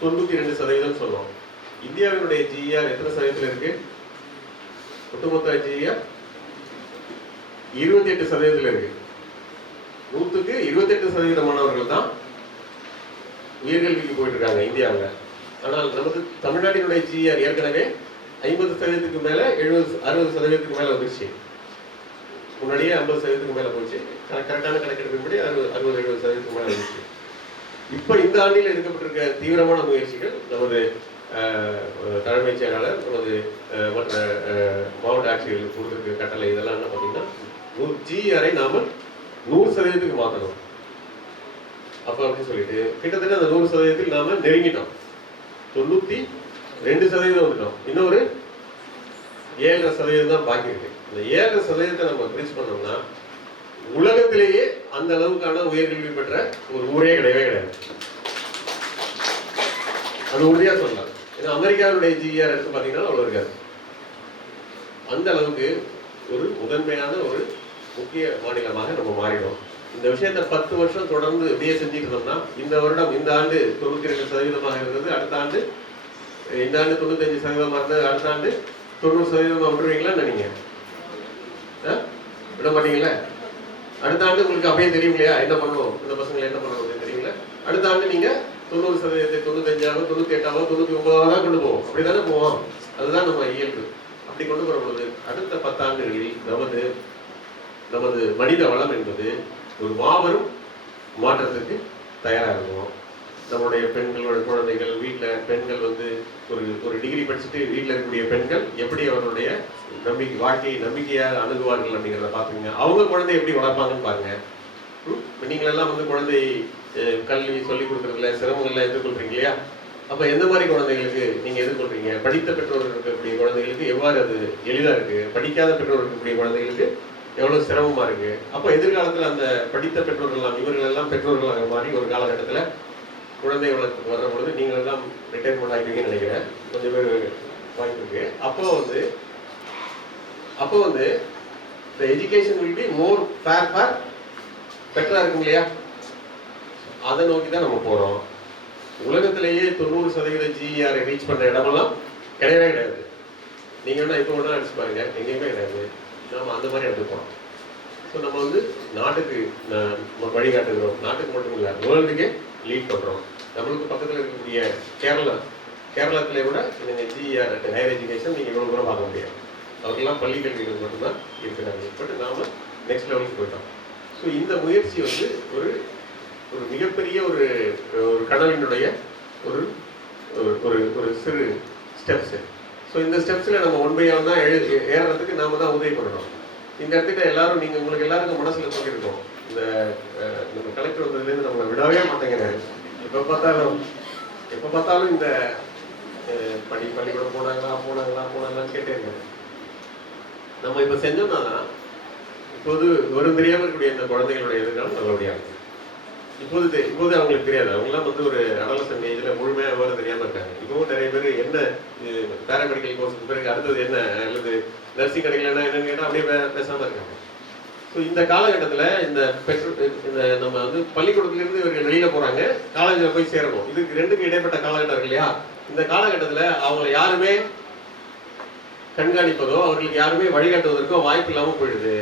92% சொல்லுவோம். இந்தியாவினுடைய ஜிஆர் எத்தனை சதவீதத்தில் இருக்கு? ஒட்டுமொத்த ஜிஆர் 28% இருக்கு. 100க்கு 28% மாணவர்கள் தான் உயர்கல்விக்கு போயிட்டு இருக்காங்க இந்தியாவில். ஆனால் நமது தமிழ்நாட்டினுடைய ஜிஆர் ஏற்கனவே 50% மேல 60% மேல வந்துருச்சு. முன்னாடியே 50% மேல போச்சு. கரெக்டான கணக்கெடுப்பின்படி 60-70% மேல வந்துச்சு. இப்ப இந்த ஆண்டில் எடுக்கப்பட்டிருக்க தீவிரமான முயற்சிகள் நமது தலைமைச் செயலாளர், நமது மற்ற மாவட்ட ஆட்சியர்களுக்கு கொடுத்திருக்க கட்டளை இதெல்லாம் என்ன பார்த்தீங்கன்னா ஜிஆரை நாம 100% மாற்றணும். அப்ப அப்படின்னு சொல்லிட்டு கிட்டத்தட்ட அந்த 100% நாம நெருங்கிட்டோம். 92% வந்துட்டோம். இன்னொரு 7% தான் பாக்கி இருக்கு. இந்த 7% நம்ம ரீச் பண்ணோம்னா உலகத்திலேயே அந்த அளவுக்கான உயர்கல்வி பெற்ற ஒரு ஊரே கிடையவே கிடையாது. அது உறுதியா சொல்லலாம். ஏன்னா அமெரிக்காவுடைய ஜிஆர் எடுத்து பார்த்தீங்கன்னா அவ்வளவு இருக்காது. அந்த அளவுக்கு ஒரு முதன்மையான ஒரு முக்கிய மாநிலமாக நம்ம மாறிடும். இந்த விஷயத்தை 10 வருஷம் தொடர்ந்து அப்படியே செஞ்சுட்டு இருந்தோம்னா இந்த வருடம் இந்த ஆண்டு 92% இருந்தது. அடுத்த ஆண்டு இந்த ஆண்டு 95% இருந்தது. அடுத்த ஆண்டு 90% விட்டுருவீங்களா? நீங்க விட மாட்டீங்களா? அடுத்த ஆண்டு உங்களுக்கு அப்பயே தெரியும் இல்லையா என்ன பண்ணுவோம், இந்த பசங்களை என்ன பண்ணணும் அப்படின்னு தெரியுங்களா? அடுத்த ஆண்டு நீங்க 90%, 95, 98, 99 கொண்டு போவோம். அப்படிதானே போவோம். அதுதான் நம்ம இயல்பு. அப்படி கொண்டு போற பொழுது அடுத்த 10 ஆண்டுகளில் நமது மனித வளம் என்பது ஒரு மாபெரும் மாற்றத்துக்கு தயாராக இருக்கும். நம்மளுடைய பெண்களோட குழந்தைகள் வீட்டில் பெண்கள் ஒரு டிகிரி படிச்சுட்டு வீட்டில் இருக்கக்கூடிய பெண்கள் எப்படி அவர்களுடைய வாழ்க்கையை நம்பிக்கையாக அணுகுவார்கள் அப்படிங்கிறத பார்த்துங்க. அவங்க குழந்தை எப்படி வளர்ப்பாங்கன்னு பாருங்க. நீங்களெல்லாம் குழந்தை கல்வி சொல்லிக் கொடுக்குறதுல சிரமங்கள்லாம் எதிர்கொள்றீங்க இல்லையா? அப்போ எந்த மாதிரி குழந்தைகளுக்கு நீங்க எதிர்கொள்றீங்க? படித்த பெற்றோர்கள் இருக்கக்கூடிய குழந்தைகளுக்கு எவ்வாறு அது எளிதா இருக்கு, படிக்காத பெற்றோர்கள் இருக்கக்கூடிய குழந்தைகளுக்கு எவ்வளவு சிரமமா இருக்கு. அப்போ எதிர்காலத்தில் அந்த படித்த பெற்றோர்கள் இவர்கள் எல்லாம் பெற்றோர்களாக மாறி ஒரு காலகட்டத்தில் குழந்தை வளர்த்து வர்ற பொழுது நீங்கள் எல்லாம் ரிட்டையர்மெண்ட் ஆகிடுவீங்கன்னு நினைக்கிறேன். கொஞ்சம் பேர் வாய்ப்பு இருக்கு. அப்போ the education will be more fair for பெட்டரா இருக்கும் இல்லையா? அதை நோக்கி தான் நம்ம போறோம். உலகத்திலேயே 90% ஜிஆர் ரீச் பண்ற இடமெல்லாம் கிடையவே கிடையாது. நீங்க வேணா இப்போ வேணா அடிச்சு பாருங்க, எங்கேயுமே கிடையாது. நாம அந்த மாதிரி எடுத்து போறோம். ஸோ நம்ம நாட்டுக்கு வழிகாட்டுகிறோம். நாட்டுக்கு மட்டும் இல்லை, வேர்ல்டுக்கே லீட் பண்றோம். நம்மளுக்கு பக்கத்தில் இருக்கக்கூடிய கேரளத்திலே கூட நீங்கள் ஜிஆர் ஹையர் எஜுகேஷன் நீங்கள் இவ்வளோ தூரம் பார்க்க முடியாது. அவருக்கெல்லாம் பள்ளி கல்விகள் மட்டும்தான் இருக்கிறாங்க. பட் நாம நெக்ஸ்ட் லெவலுக்கு போயிட்டோம். ஸோ இந்த முயற்சி ஒரு ஒரு மிகப்பெரிய ஒரு கனவினுடைய ஒரு ஒரு சிறு ஸ்டெப்ஸ். ஸோ இந்த ஸ்டெப்ஸில் நம்ம ஒன்பையாக தான் ஏறுறதுக்கு நாம தான் உதவி பண்ணணும். இந்த இடத்துக்கு எல்லாரும் உங்களுக்கு எல்லாருக்கும் மனசுல சொல்லியிருக்கோம். இந்த நம்ம கலெக்டர் வந்ததுலேருந்து நம்மளை விடவே மாட்டேங்கிறாரு. எப்போ பார்த்தாலும் இந்த பள்ளிக்கூடம் போனாங்களான்னு கேட்டே இருக்காரு. நம்ம இப்போ செஞ்சோம்னா தான் இப்போது ஒரு தெரியாமல் இருக்கக்கூடிய இந்த குழந்தைகளுடைய எதிர்காலம் நல்லபடியாக இருக்கும். இப்போது அவங்களுக்கு தெரியாது. அவங்களாம் ஒரு அடலசன்ட் ஏஜில் முழுமையாக வேறு தெரியாமல் இருக்காங்க. இப்போவும் நிறைய பேர் என்ன பேராமெடிக்கல் கோர்ஸுக்கு பிறகு அடுத்தது என்ன அல்லது நர்சிங் கிடைக்கலன்னா என்னன்னு கேட்டால் அப்படியே பேசாமல் இருக்காங்க. ஸோ இந்த காலகட்டத்தில் இந்த நம்ம பள்ளிக்கூடத்துலேருந்து இவர்கள் வெளியில் போகிறாங்க, காலேஜில் போய் சேரணும். இதுக்கு ரெண்டுக்கும் இடைப்பட்ட காலகட்டம் இருக்கு இல்லையா? இந்த காலகட்டத்தில் அவங்களை யாருமே கண்காணிப்பதோ அவர்களுக்கு யாருமே வழிகாட்டுவதற்கோ வாய்ப்பு இல்லாமல் போயிடுது.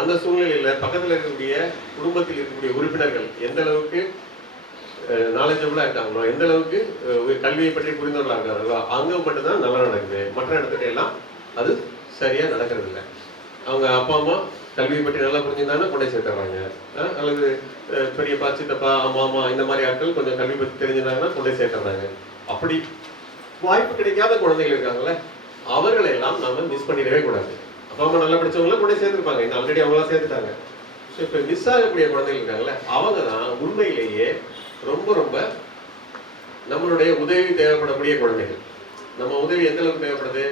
அந்த சூழ்நிலையில் பக்கத்தில் இருக்கக்கூடிய குடும்பத்தில் இருக்கக்கூடிய உறுப்பினர்கள் எந்த அளவுக்கு நாலேஜபிளாக இருக்காங்களோ, எந்த அளவுக்கு கல்வியை பற்றி புரிந்தவர்களாக இருக்காங்களோ அங்கே மட்டும்தான் நல்லா நடக்குது. மற்ற இடத்துல எல்லாம் அது சரியாக நடக்கிறது இல்லை. அவங்க அப்பா அம்மா கல்வியை பற்றி நல்லா புரிஞ்சுருந்தாங்கன்னா கொண்டே சேர்த்துறாங்க. அல்லது பெரியப்பா சித்தப்பா அம்மா இந்த மாதிரி ஆட்கள் கொஞ்சம் கல்வி பற்றி தெரிஞ்சிருந்தாங்கன்னா கொண்டே சேர்த்துறாங்க. அப்படி வாய்ப்பு கிடைக்காத குழந்தைகள் இருக்காங்களே, அவர்களை எல்லாம் நம்ம மிஸ் பண்ணிடவே கூடாது. அப்பா அம்மா நல்லா படித்தவங்களாம் கொண்டே சேர்த்துருப்பாங்க, இன்னும் ஆல்ரெடி அவங்களாம் சேர்த்துட்டாங்க. ஸோ இப்போ மிஸ் ஆகக்கூடிய குழந்தைகள் இருக்காங்களே, அவங்க தான் உண்மையிலேயே ரொம்ப ரொம்ப நம்மளுடைய உதவி தேவைப்படக்கூடிய குழந்தைகள். நம்ம உதவி எந்த அளவுக்கு தேவைப்படுது,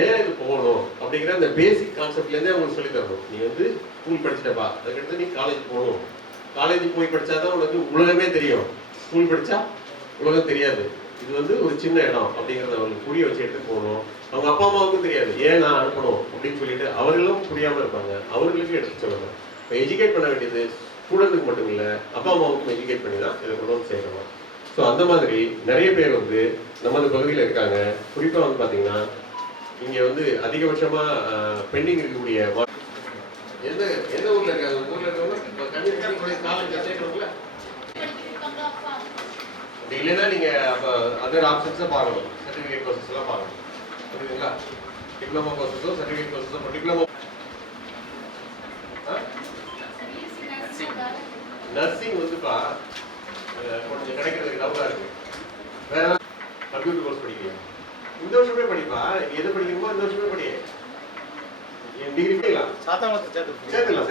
ஏன் இது போகணும் அப்படிங்கிற அந்த பேசிக் கான்செப்ட்லேருந்தே அவங்களுக்கு சொல்லி தரணும். நீ ஸ்கூல் படிச்சுட்டப்பா, அதுக்கடுத்து நீ காலேஜ் போகணும். காலேஜ் போய் படிச்சாதான் உனக்கு உலகமே தெரியும். ஸ்கூல் படிச்சா உலகம் தெரியாது. இது வந்து ஒரு சின்ன இடம் அப்படிங்கிறத அவங்களுக்கு புரிய வச்சு எடுத்து போகணும். அவங்க அப்பா அம்மாவுக்கும் தெரியாது, ஏன் நான் அனுப்பணும் அப்படின்னு சொல்லிட்டு அவர்களும் புரியாம இருப்பாங்க. அவர்களுக்கும் எடுத்து சொல்லணும். இப்போ எஜுகேட் பண்ண வேண்டியது ஸ்டூடெண்ட்டுக்கு மட்டும் இல்லை, அப்பா அம்மாவுக்கும் எஜுகேட் பண்ணி தான் இதை கொண்டு வந்து சேர்க்கணும். ஸோ அந்த மாதிரி நிறைய பேர் வந்து நமது பகுதியில் இருக்காங்க. குறிப்பாக வந்து பார்த்தீங்கன்னா இங்கே வந்து அதிகபட்சமாக பெண்டிங் இருக்கக்கூடிய எந்த எந்த ஊரில் இருக்காங்க? ஊரில் இருக்கவங்க கம்யூனிட்டி காலேஜ் சேர்க்கணும்ல. அப்படி இல்லைன்னா நீங்கள் அப்போ அதர் ஆப்ஷன்ஸை பார்க்கணும். சர்டிஃபிகேட் கோர்சஸ் எல்லாம் பார்க்கணும். புரியுதுங்களா? டிப்ளமோ கோர்சஸோ சர்டிஃபிகேட் கோர்சஸோ. இப்போ டிப்ளமோ நர்சிங் வந்துப்பா கொஞ்சம் கிடைக்கிறதுக்கு டவுட்டாக இருக்கு. வேற ஏதாவது கம்ப்யூட்டர் கோர்ஸ் படிக்கலாம். இந்த வருஷமே படிப்பா. எது படிக்கணுமோ இந்த வருஷமே படி. டிகிரி படிக்கலாம். சேர்த்துக்கலாம்.